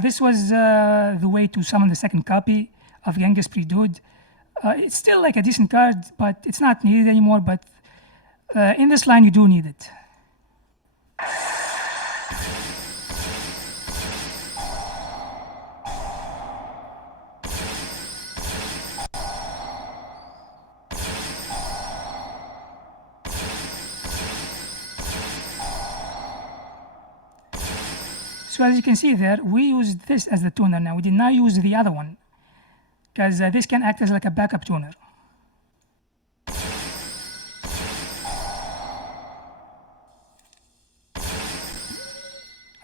This was the way to summon the second copy of Genghis Pre-Dude. It's still like a decent card, but it's not needed anymore. But in this line, you do need it. So as you can see there, we used this as the tuner now. We did not use the other one, because this can act as like a backup tuner.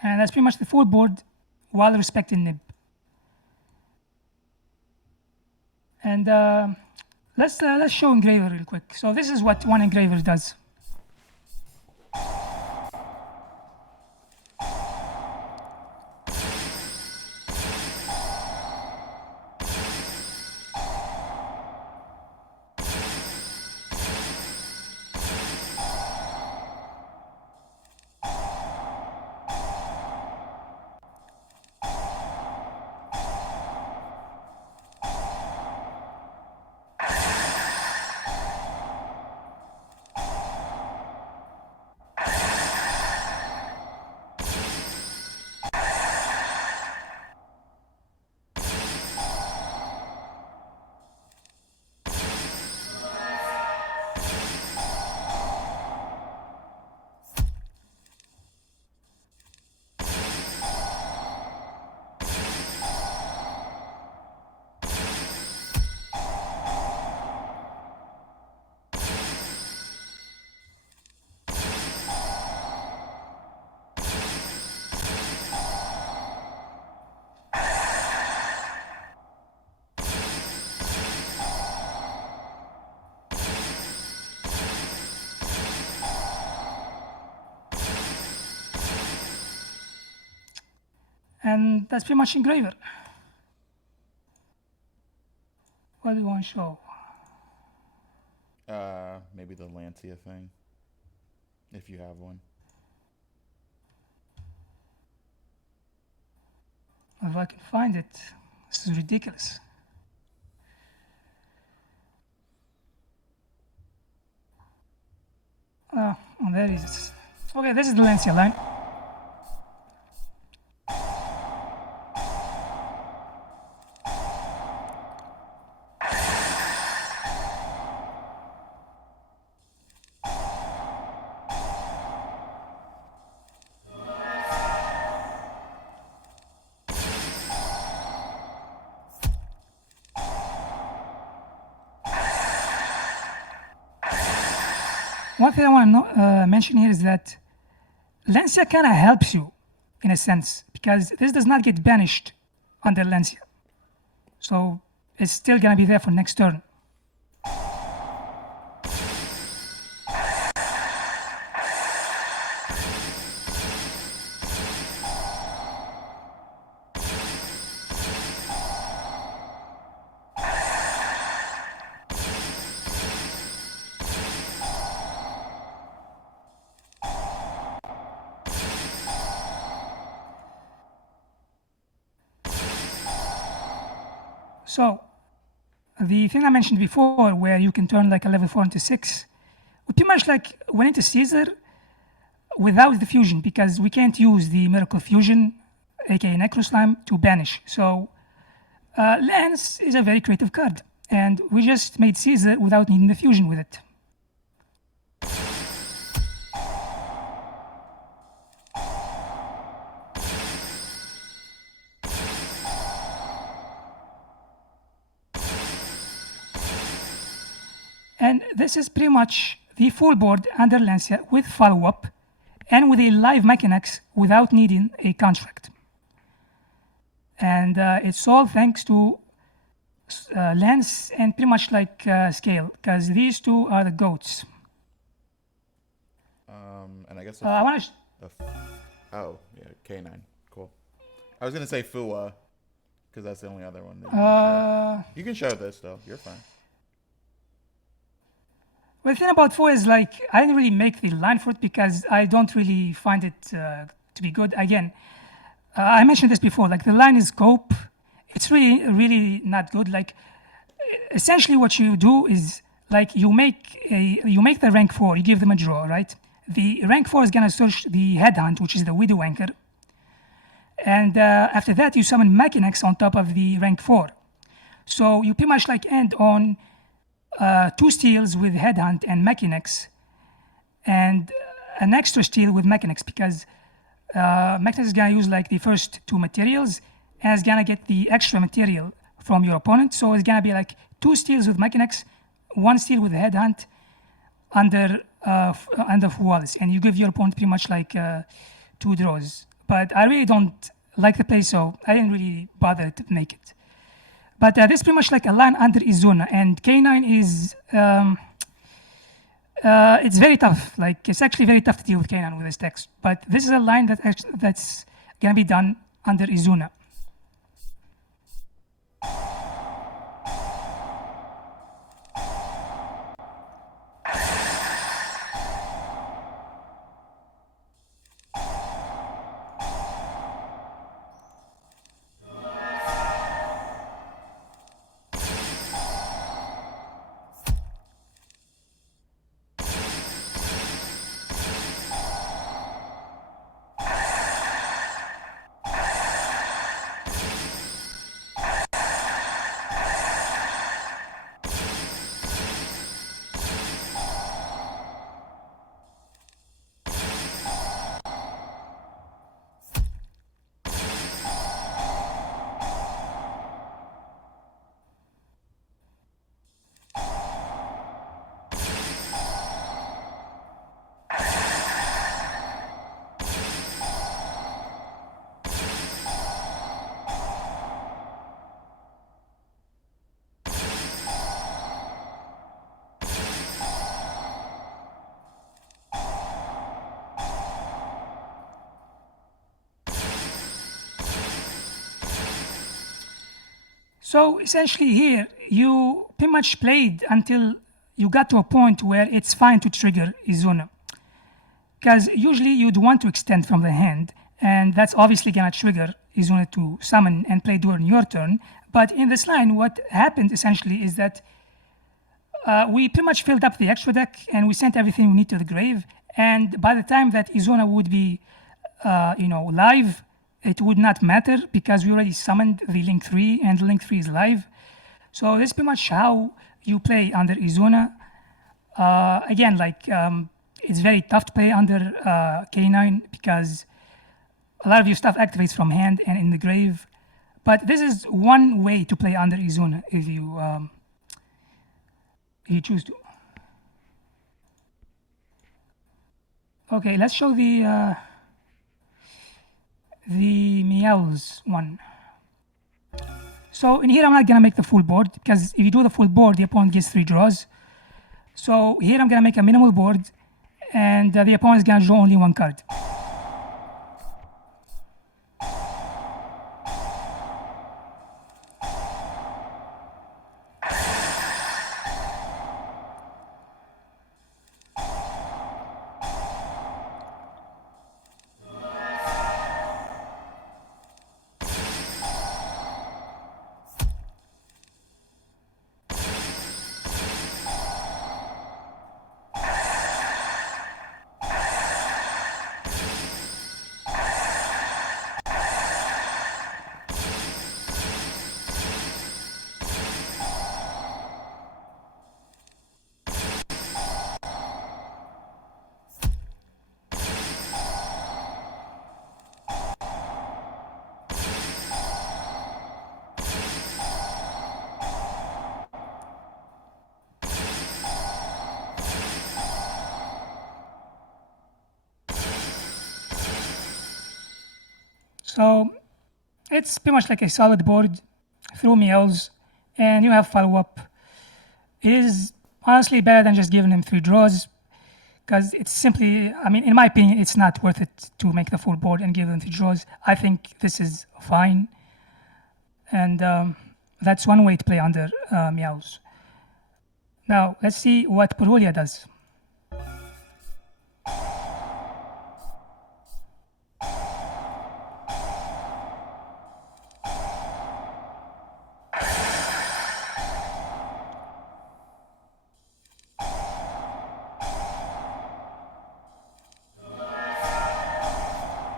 And that's pretty much the full board while respecting nib. And let's show engraver real quick. So this is what one engraver does. that's pretty much engraver. What do you want to show? Maybe the Lancia thing, if you have one. If I can find it. This is ridiculous. Oh, there it is. Okay, this is the Lancia line. One thing I want to mention here is that Lancia kind of helps you in a sense because this does not get banished under Lancia. So it's still going to be there for next turn. So the thing I mentioned before where you can turn like a level 4 into 6, we pretty much like went into Caesar without the fusion because we can't use the Miracle Fusion, aka Necroslime, to banish. So Lance is a very creative card, and we just made Caesar without needing the fusion with it. And this is pretty much the full board under Lancia with follow-up and with a live mechanics without needing a contract. And it's all thanks to Lance and pretty much like Scale, because these two are the goats. And I guess I want to. Oh, yeah, K9. Cool. I was going to say Fua, because that's the only other one that you can show. You can show this, though. You're fine. Well, the thing about Fua is, like, I didn't really make the line for it because I don't really find it to be good. Again, I mentioned this before. Like, the line is cope. It's really, really not good. Like, essentially what you do is, like, you make the rank 4. You give them a draw, right? The rank 4 is going to search the headhunt, which is the Widow Anchor. And after that, you summon Machinax on top of the rank 4. So you pretty much like end on 2 steals with Headhunt and Machinax, and an extra steal with Machinax because Machinax is going to use like the first 2 materials and is going to get the extra material from your opponent. So it's going to be like 2 steals with Machinax, 1 steal with Headhunt under Wallace, and you give your opponent pretty much like 2 draws. But I really don't like the play, so I didn't really bother to make it. But this is pretty much like a line under Izuna, and K9 is, it's very tough. Like, it's actually very tough to deal with K9 with this text. But this is a line that's going to be done under Izuna. So essentially here, you pretty much played until you got to a point where it's fine to trigger Izuna. Because usually you'd want to extend from the hand, and that's obviously gonna trigger Izuna to summon and play during your turn. But in this line, what happened essentially is that we pretty much filled up the extra deck and we sent everything we need to the grave. And by the time that Izuna would be, live, it would not matter because we already summoned the Link 3 and the Link 3 is live. So this is pretty much how you play under Izuna. Again, it's very tough to play under K9 because a lot of your stuff activates from hand and in the grave. But this is one way to play under Izuna if you choose to. Okay, let's show the Meows one. So in here I'm not gonna make the full board because if you do the full board, the opponent gets 3 draws. So here I'm gonna make a minimal board, and the opponent is gonna draw only 1 card. So it's pretty much like a solid board through Meows, and you have follow-up. It is honestly better than just giving him 3 draws, because it's simply, in my opinion, it's not worth it to make the full board and give them 3 draws. I think this is fine, and that's one way to play under Meows. Now, let's see what Purulia does.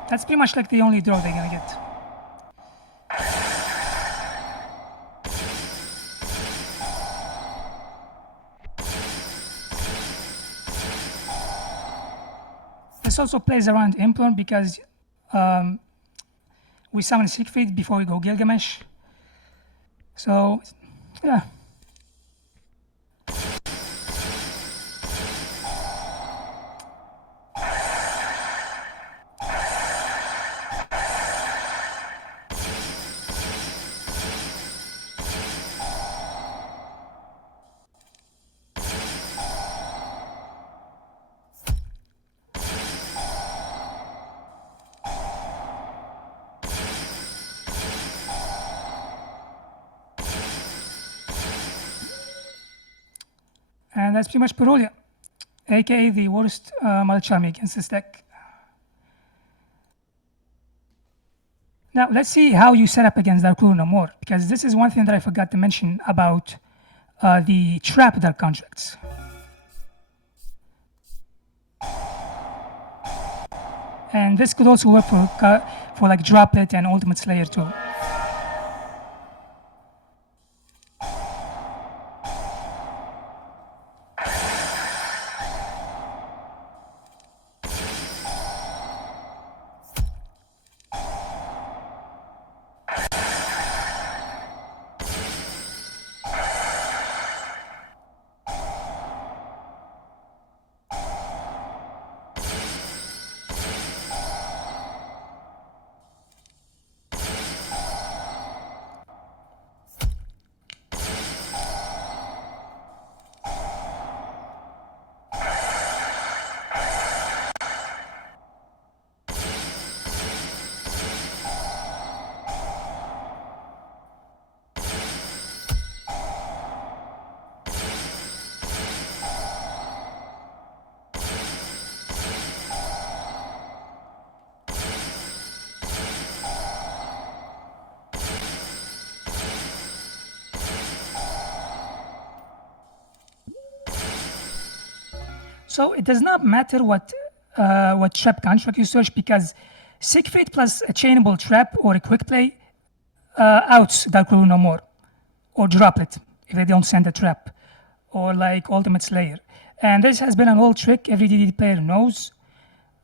That's pretty much like the only draw they're gonna get. This also plays around Implon because we summon Siegfried before we go Gilgamesh. So, yeah. And that's pretty much Purulia, aka the worst Mother Charmy against this deck. Now let's see how you set up against Dark Blue no more, because this is one thing that I forgot to mention about the trap Dark constructs. And this could also work for like Droplet and Ultimate Slayer too. So it does not matter what trap construct you search, because Siegfried plus a chainable trap or a quick play outs Dark Rule no more, or Droplet if they don't send a trap, or like Ultimate Slayer. And this has been an old trick every DD player knows.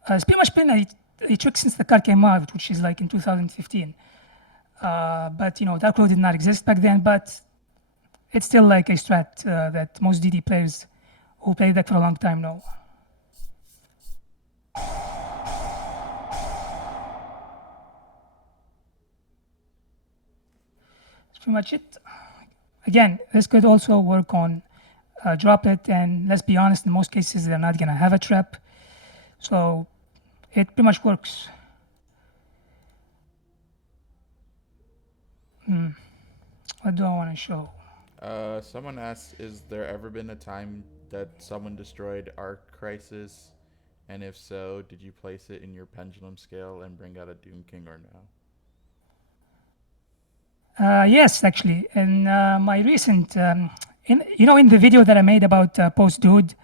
It's pretty much been a trick since the card came out, which is like in 2015. But Dark Rule did not exist back then, but it's still like a strat that most DD players who play deck for a long time know. That's pretty much it. Again, this could also work on Droplet, and let's be honest, in most cases they're not gonna have a trap, so it pretty much works. What do I want to show? Someone asked, is there ever been a time that someone destroyed Arc Crisis? And if so, did you place it in your pendulum scale and bring out a Doom King or no? Yes, actually, in my recent, in the video that I made about Post Dude,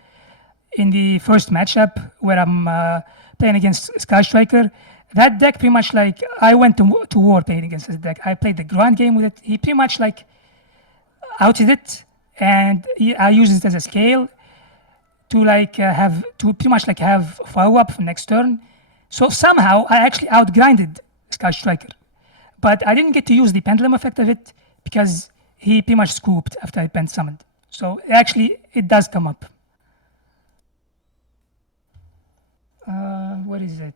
in the first matchup where I'm playing against Sky Striker, that deck pretty much like I went to war playing against this deck. I played the grand game with it. He pretty much like outed it, and I used it as a scale to like have follow up for next turn. So somehow I actually outgrinded Sky Striker, but I didn't get to use the pendulum effect of it because he pretty much scooped after I pen summoned. So actually it does come up. What is it?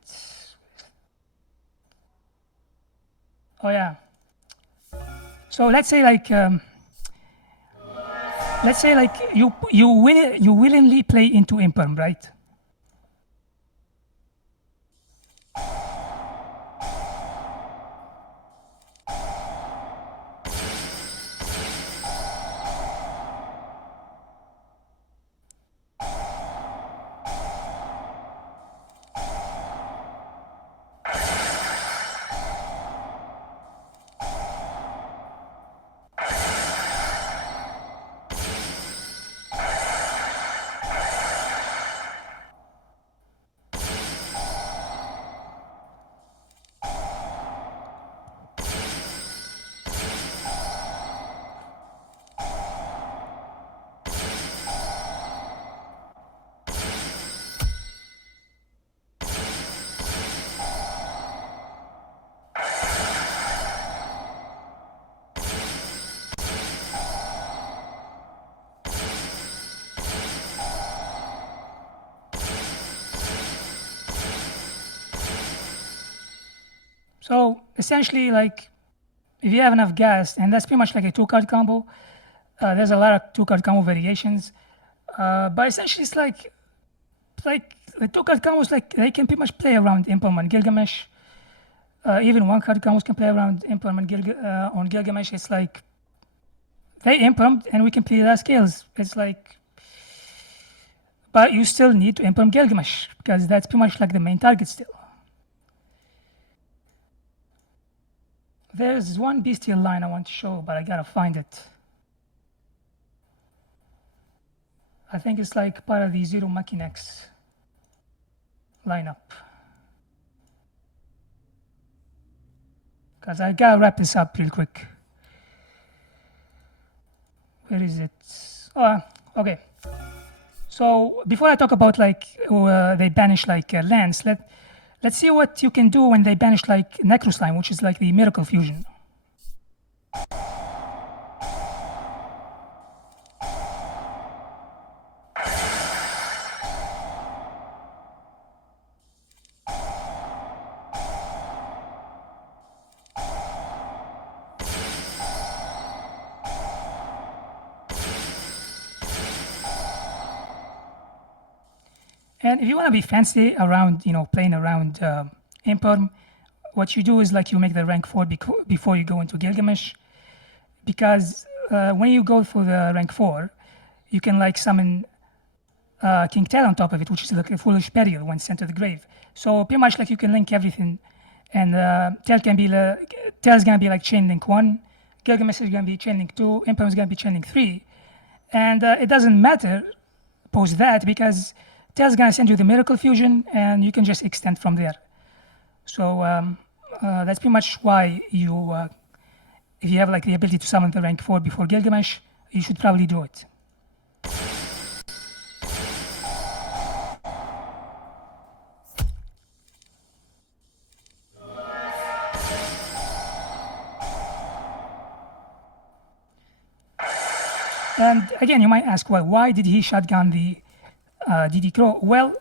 Oh yeah. So let's say like you willingly play into Imperm, right? So essentially, like, if you have enough gas, and that's pretty much like a 2-card combo. There's a lot of 2-card combo variations, but essentially it's like the 2-card combos, like they can pretty much play around Imperm and Gilgamesh. Even 1-card combos can play around Imperm and on Gilgamesh. It's like they Impermed and we can play their scales. It's like, but you still need to Imperm Gilgamesh because that's pretty much like the main target still. There's one bestial line I want to show, but I gotta find it. I think it's like part of the Zero Machinex lineup. Because I gotta wrap this up real quick. Where is it? Oh, okay. So before I talk about like they banish like lands, let's see what you can do when they banish like Necroslime, which is like the Miracle Fusion. And if you want to be fancy around, playing around Imperm, what you do is like you make the rank 4 before you go into Gilgamesh, because when you go for the rank 4, you can like summon King Tel on top of it, which is like a foolish burial when sent to the grave. So pretty much like you can link everything, and Tel's gonna be like chain link 1, Gilgamesh is gonna be chain link 2, Imperm is gonna be chain link 3, and it doesn't matter post that because Tail's gonna send you the Miracle Fusion, and you can just extend from there. So that's pretty much why you, if you have like the ability to summon the rank 4 before Gilgamesh, you should probably do it. And again, you might ask, well, why did he shotgun the DD Crow? Well,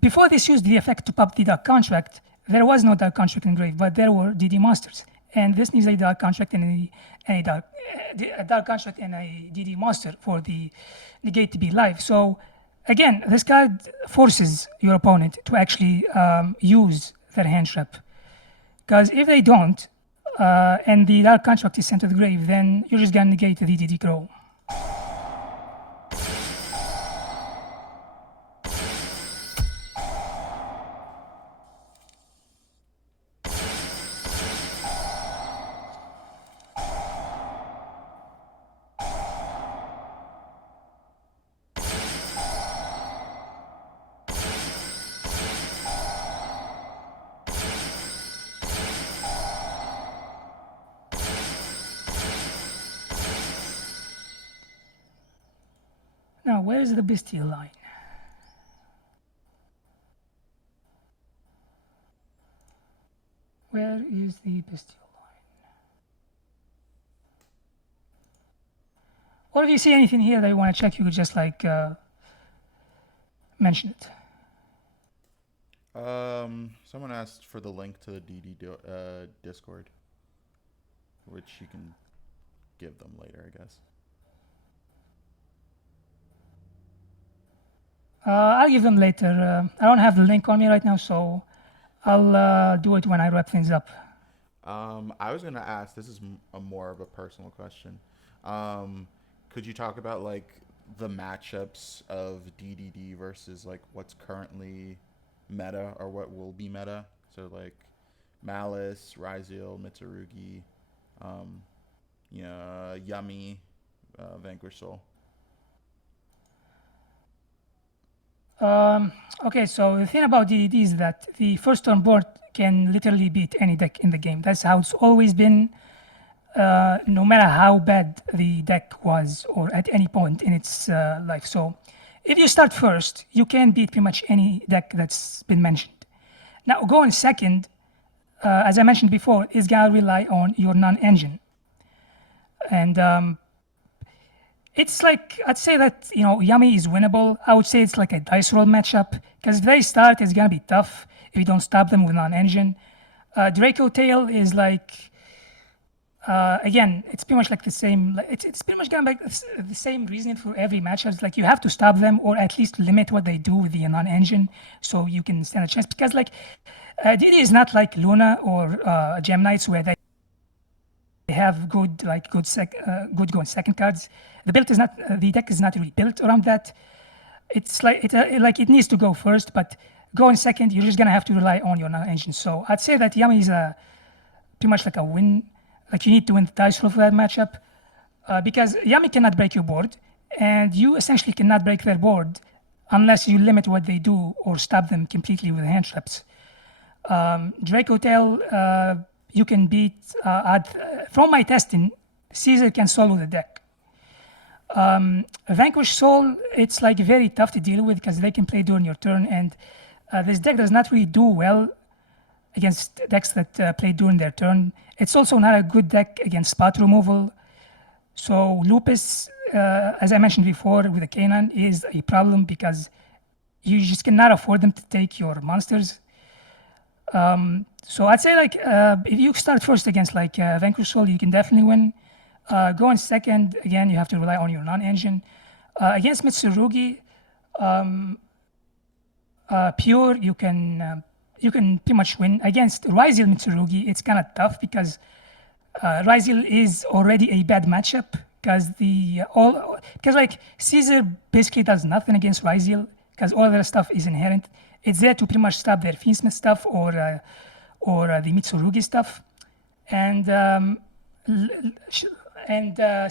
before this used the effect to pop the Dark Contract, there was no Dark Contract in Grave, but there were DD monsters. And this needs a Dark Contract and a Dark Contract and a DD monster for the negate to be live. So again, this card forces your opponent to actually use their hand trap. Because if they don't, and the Dark Contract is sent to the grave, then you're just gonna negate the DD Crow. Now, where is the bestial line? Where is the bestial line? Or if you see anything here that you want to check, you could just like mention it. Someone asked for the link to the DD Discord, which you can give them later, I guess. I'll give them later. I don't have the link on me right now, so I'll do it when I wrap things up. I was gonna ask. This is more of a personal question. Could you talk about like the matchups of DDD versus like what's currently meta or what will be meta? So like Malice, Ryziel, Mitsurugi, Yummy, Vanquish Soul. Okay, so the thing about DDD is that the first turn board can literally beat any deck in the game. That's how it's always been, no matter how bad the deck was or at any point in its life. So if you start first, you can beat pretty much any deck that's been mentioned. Now, going second, as I mentioned before, is gonna rely on your non-engine. And it's like, I'd say that, Yummy is winnable. I would say it's like a dice roll matchup, because if they start, it's gonna be tough if you don't stop them with non-engine. Draco Tail is like, again, it's pretty much like the same, it's pretty much gonna be the same reasoning for every matchup. It's like you have to stop them or at least limit what they do with the non-engine so you can stand a chance. Because like, DD is not like Luna or Gem Knights where they have good going second cards. The deck is not really built around that. It's like it needs to go first, but going second, you're just gonna have to rely on your non-engine. So I'd say that Yummy is pretty much like a win. Like you need to win the dice roll for that matchup, because Yummy cannot break your board, and you essentially cannot break their board unless you limit what they do or stop them completely with hand traps. Draco Tail, you can beat. From my testing, Caesar can solo the deck. Vanquish Soul, it's like very tough to deal with because they can play during your turn, and this deck does not really do well against decks that play during their turn. It's also not a good deck against spot removal. So Lupus, as I mentioned before with the Canaan, is a problem because you just cannot afford them to take your monsters. So I'd say like if you start first against like Vanquish Soul, you can definitely win. Going second, again, you have to rely on your non-engine. Against Mitsurugi, pure, you can pretty much win. Against Ryziel Mitsurugi, it's kind of tough because Ryziel is already a bad matchup because like Caesar basically does nothing against Ryziel because all their stuff is inherent. It's there to pretty much stop their Fiendsmith stuff or the Mitsurugi stuff, and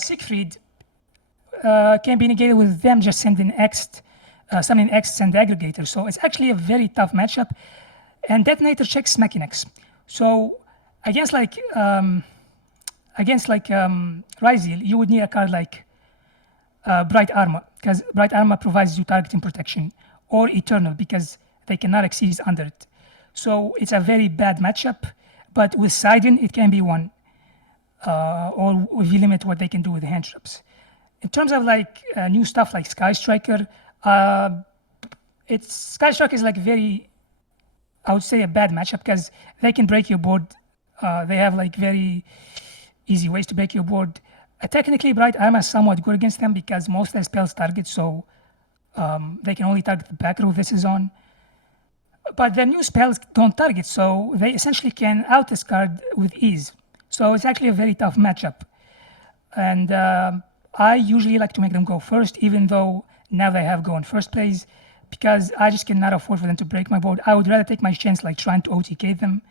Siegfried can be negated with them just sending X Summoning X and Aggregator. So it's actually a very tough matchup. And Detonator checks Mechanics. So against Ryzeal, you would need a card like Bright Armor, because Bright Armor provides you targeting protection, or Eternal, because they cannot exceed under it. So it's a very bad matchup, but with Sidon, it can be won, or if you limit what they can do with the hand traps. In terms of new stuff like Sky Striker, Sky Striker is I would say a bad matchup because they can break your board. They have very easy ways to break your board. Technically, Bright Armor is somewhat good against them because most of their spells target, so they can only target the back row this is on. But their new spells don't target, so they essentially can out-discard with ease. So it's actually a very tough matchup. And I usually like to make them go first, even though now they have go in first place, because I just cannot afford for them to break my board. I would rather take my chance trying to OTK them.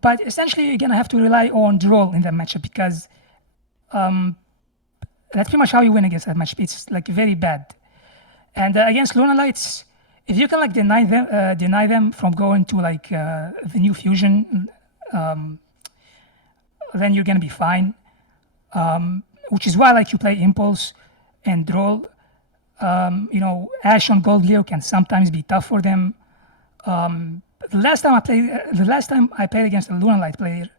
But essentially, you're going to have to rely on draw in that matchup because that's pretty much how you win against that matchup. It's very bad. And against Lunalights, if you can deny them from going to the new fusion, then you're going to be fine. Which is why you play Impulse and Droll. Ash on Gold Leo can sometimes be tough for them. The last time I played against a Lunalight player,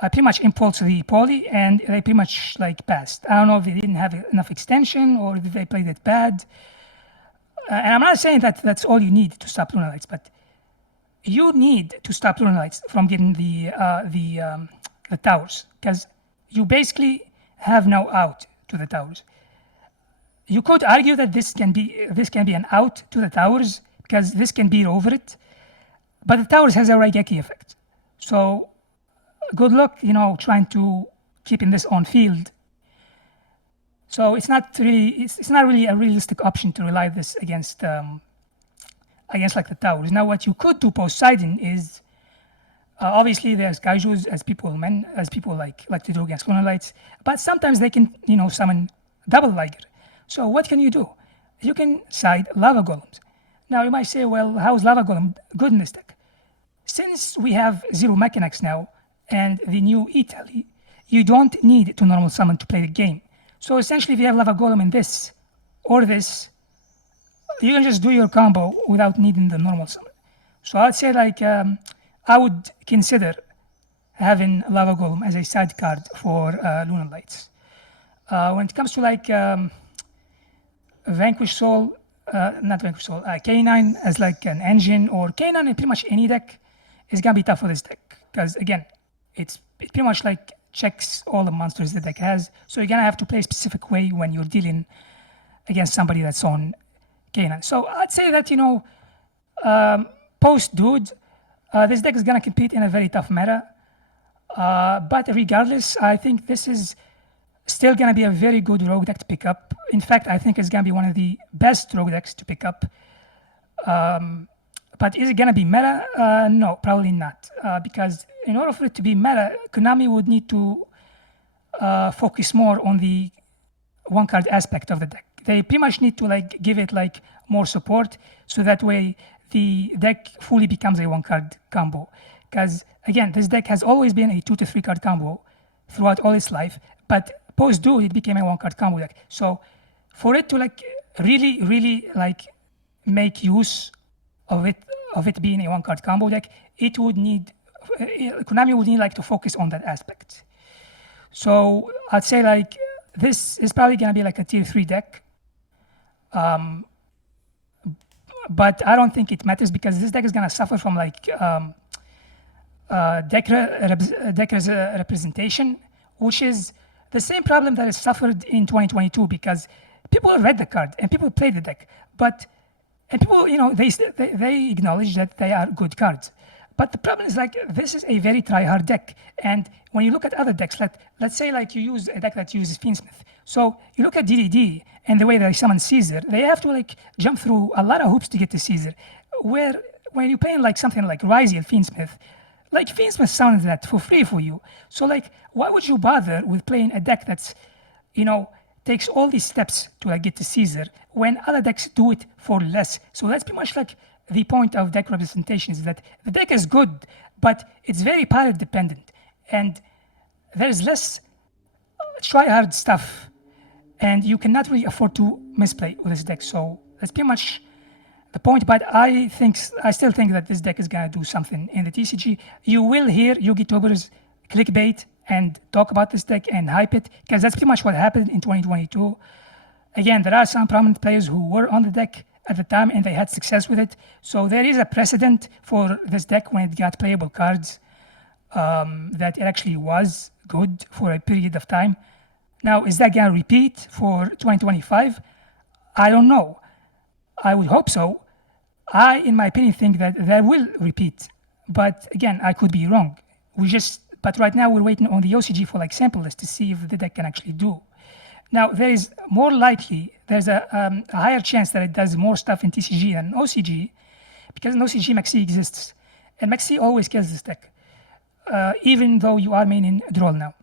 I pretty much impulsed the poly and they pretty much passed. I don't know if they didn't have enough extension or if they played it bad. And I'm not saying that that's all you need to stop Lunalights, but you need to stop Lunalights from getting the towers because you basically have no out to the towers. You could argue that this can be an out to the towers because this can beat over it, but the towers has a Raigeki effect. So good luck, trying to keeping this on field. So it's not really a realistic option to rely this against the towers. Now, what you could do post Sidon is obviously there's kaijus as people like to do against Lunalights, but sometimes they can summon double Liger. So what can you do? You can side Lava Golems. Now you might say, well, how is Lava Golem good in this deck? Since we have 0 mechanics now and the new E-Tally, you don't need to normal summon to play the game. So essentially, if you have Lava Golem in this or this, you can just do your combo without needing the normal summon. So I'd say I would consider having Lava Golem as a side card for Lunalights. When it comes to Vanquish Soul, K9 as an engine, or K9 in pretty much any deck is gonna be tough for this deck because again, it pretty much checks all the monsters the deck has. So you're gonna have to play a specific way when you're dealing against somebody that's on K9. So I'd say that post Dude, this deck is gonna compete in a very tough meta. But regardless, I think this is still going to be a very good rogue deck to pick up. In fact, I think it's going to be one of the best rogue decks to pick up. But is it going to be meta? No, probably not. Because in order for it to be meta, Konami would need to focus more on the one-card aspect of the deck. They pretty much need to give it more support, so that way the deck fully becomes a one-card combo. Because again, this deck has always been a 2 to 3 card combo throughout all its life, but post Duel it became a one-card combo deck. So for it to really make use of it being a one-card combo deck, it would need Konami would need to focus on that aspect. So I'd say this is probably gonna be a tier 3 deck. But I don't think it matters because this deck is gonna suffer from deck representation, which is the same problem that is suffered in 2022 because people read the card and people play the deck, and people they acknowledge that they are good cards. But the problem is this is a very try-hard deck, and when you look at other decks, let's say you use a deck that uses Fiendsmith. So you look at DDD and the way they summon Caesar, they have to jump through a lot of hoops to get to Caesar. Where when you're playing something like Ryzeal Fiendsmith, Fiendsmith summons that for free for you. So why would you bother with playing a deck that's takes all these steps to like get to Caesar when other decks do it for less. So that's pretty much like the point of deck representation is that the deck is good, but it's very pilot dependent, and there's less try hard stuff, and you cannot really afford to misplay with this deck. So that's pretty much the point. But I still think that this deck is gonna do something in the TCG. You will hear Yugi Tubers clickbait and talk about this deck and hype it, because that's pretty much what happened in 2022. Again, there are some prominent players who were on the deck at the time and they had success with it. So there is a precedent for this deck when it got playable cards, that it actually was good for a period of time. Now, is that gonna repeat for 2025? I don't know. I would hope so. I, in my opinion, think that will repeat. But again, I could be wrong. But right now we're waiting on the OCG for like sample lists to see if the deck can actually do. Now, there's a higher chance that it does more stuff in TCG than OCG, because in OCG Maxi exists. And Maxi always kills this deck, even though you are maining Droll now.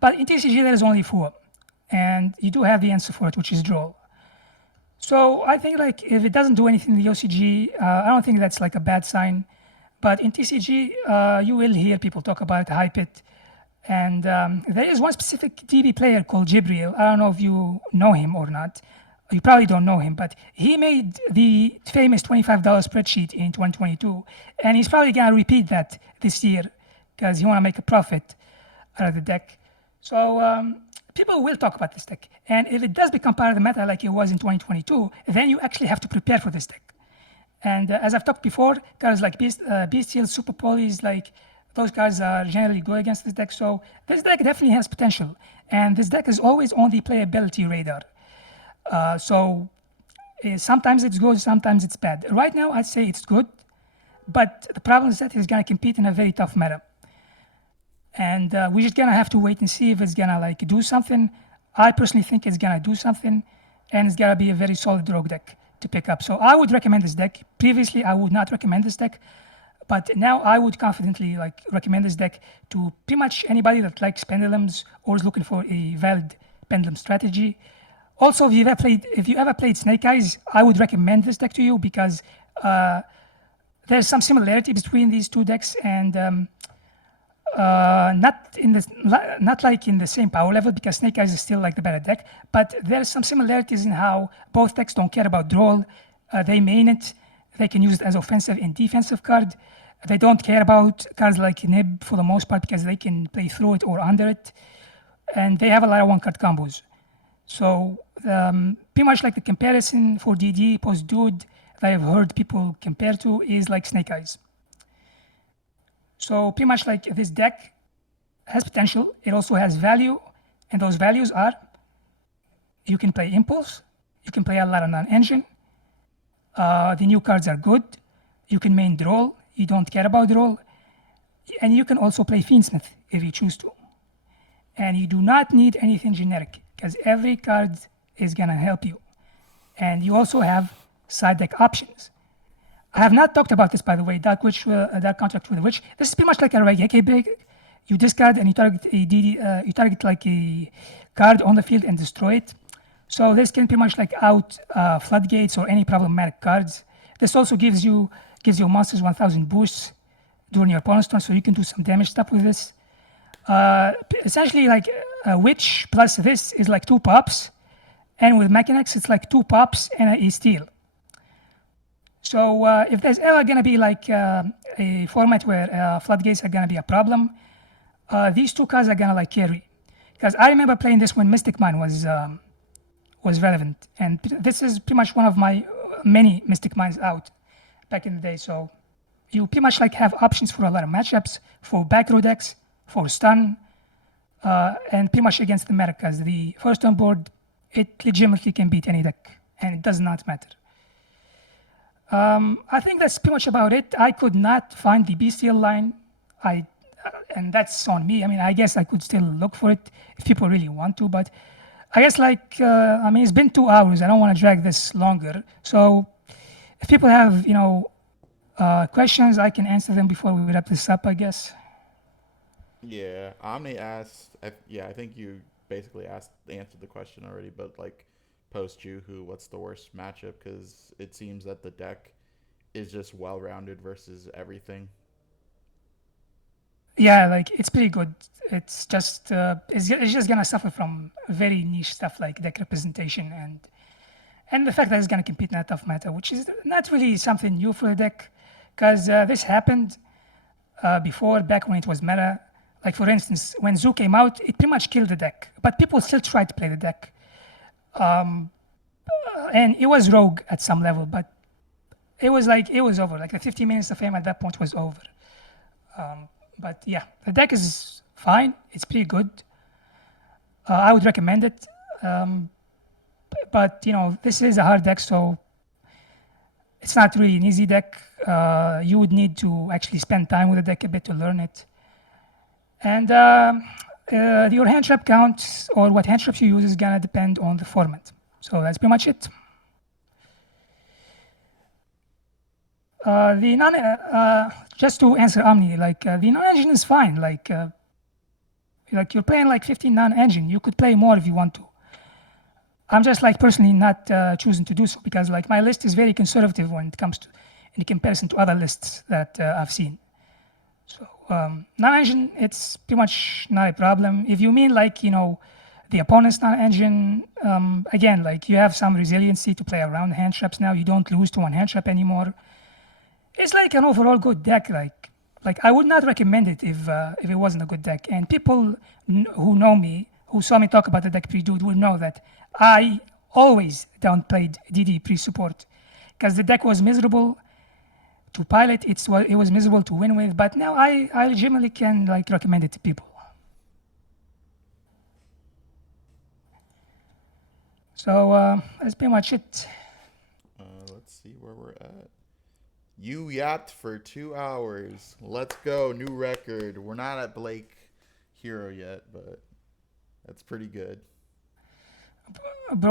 But in TCG there is only 4, and you do have the answer for it, which is Droll. So I think like if it doesn't do anything in the OCG, I don't think that's like a bad sign. But in TCG, you will hear people talk about it, hype it. And there is one specific DB player called Jibril. I don't know if you know him or not. You probably don't know him, but he made the famous $25 spreadsheet in 2022. And he's probably going to repeat that this year because he want to make a profit out of the deck. So people will talk about this deck. And if it does become part of the meta like it was in 2022, then you actually have to prepare for this deck. And as I've talked before, cards like Bestial, Super Polys, like those cards are generally good against this deck. So this deck definitely has potential. And this deck is always on the playability radar. Sometimes it's good, sometimes it's bad. Right now, I'd say it's good. But the problem is that it's going to compete in a very tough meta. And we're just going to have to wait and see if it's going to like do something. I personally think it's going to do something. And it's going to be a very solid rogue deck to pick up. So I would recommend this deck. Previously, I would not recommend this deck, but now I would confidently like recommend this deck to pretty much anybody that likes pendulums or is looking for a valid pendulum strategy. Also, if you ever played Snake Eyes, I would recommend this deck to you because there's some similarity between these two decks, and not like in the same power level, because Snake Eyes is still like the better deck, but there's some similarities in how both decks don't care about draw. They main it. They can use it as offensive and defensive card. They don't care about cards like Nib for the most part because they can play through it or under it, and they have a lot of one-card combos. So pretty much like the comparison for DD post Dude that I've heard people compare to is like Snake Eyes. So pretty much like this deck has potential. It also has value, and those values are you can play Impulse, you can play a lot of non-engine, the new cards are good, you can main Droll, you don't care about Droll, and you can also play Fiendsmith if you choose to. And you do not need anything generic because every card is gonna help you. And you also have side deck options. I have not talked about this, by the way, Dark Contract with the Witch. This is pretty much like a Reggae Big. You discard and you target you target like a card on the field and destroy it. So this can pretty much like out floodgates or any problematic cards. This also gives you monsters 1000 boosts during your opponent's turn, so you can do some damage stuff with this. Essentially, like a Witch plus this is like 2 pops, and with Mechanics it's like 2 pops and a steal. So if there's ever going to be like a format where floodgates are going to be a problem, these 2 cards are going to like carry. Because I remember playing this when Mystic Mine was relevant, and this is pretty much one of my many Mystic Mines out back in the day. So you pretty much like have options for a lot of matchups, for back row decks, for stun, and pretty much against the meta, because the first on board, it legitimately can beat any deck, and it does not matter. I think that's pretty much about it. I could not find the Bestial line, and that's on me. I mean, I guess I could still look for it if people really want to, but I guess it's been 2 hours. I don't want to drag this longer. So if people have, questions, I can answer them before we wrap this up, I guess. Yeah, Omni asked. I think you basically answered the question already, but like post you, who what's the worst matchup? Because it seems that the deck is just well rounded versus everything. Yeah, like it's pretty good. It's just it's just gonna suffer from very niche stuff like deck representation and the fact that it's gonna compete in a tough meta, which is not really something new for the deck, because this happened before back when it was meta. Like for instance, when Zoo came out, it pretty much killed the deck, but people still tried to play the deck, and it was rogue at some level, but it was over. Like the 50 minutes of fame at that point was over. But yeah, the deck is fine. It's pretty good. I would recommend it. But you know, this is a hard deck, so it's not really an easy deck. You would need to actually spend time with the deck a bit to learn it. And your hand trap count or what hand traps you use is gonna depend on the format. So that's pretty much it. The non just to answer Omni, like the non-engine is fine. Like you're playing like 15 non-engine. You could play more if you want to. I'm just like personally not choosing to do so because like my list is very conservative when it comes to in comparison to other lists that I've seen. So non-engine, it's pretty much not a problem. If you mean like the opponent's non-engine, again like you have some resiliency to play around hand traps now. You don't lose to one hand trap anymore. It's like an overall good deck. Like I would not recommend it if it wasn't a good deck. And people who know me, who saw me talk about the deck pre-dude, will know that I always downplayed DD pre-support because the deck was miserable to pilot. It was miserable to win with. But now I legitimately can like recommend it to people. So that's pretty much it. Let's see where we're at. You yapped for 2 hours. Let's go. New record. We're not at Blake Hero yet, but that's pretty good. Bro,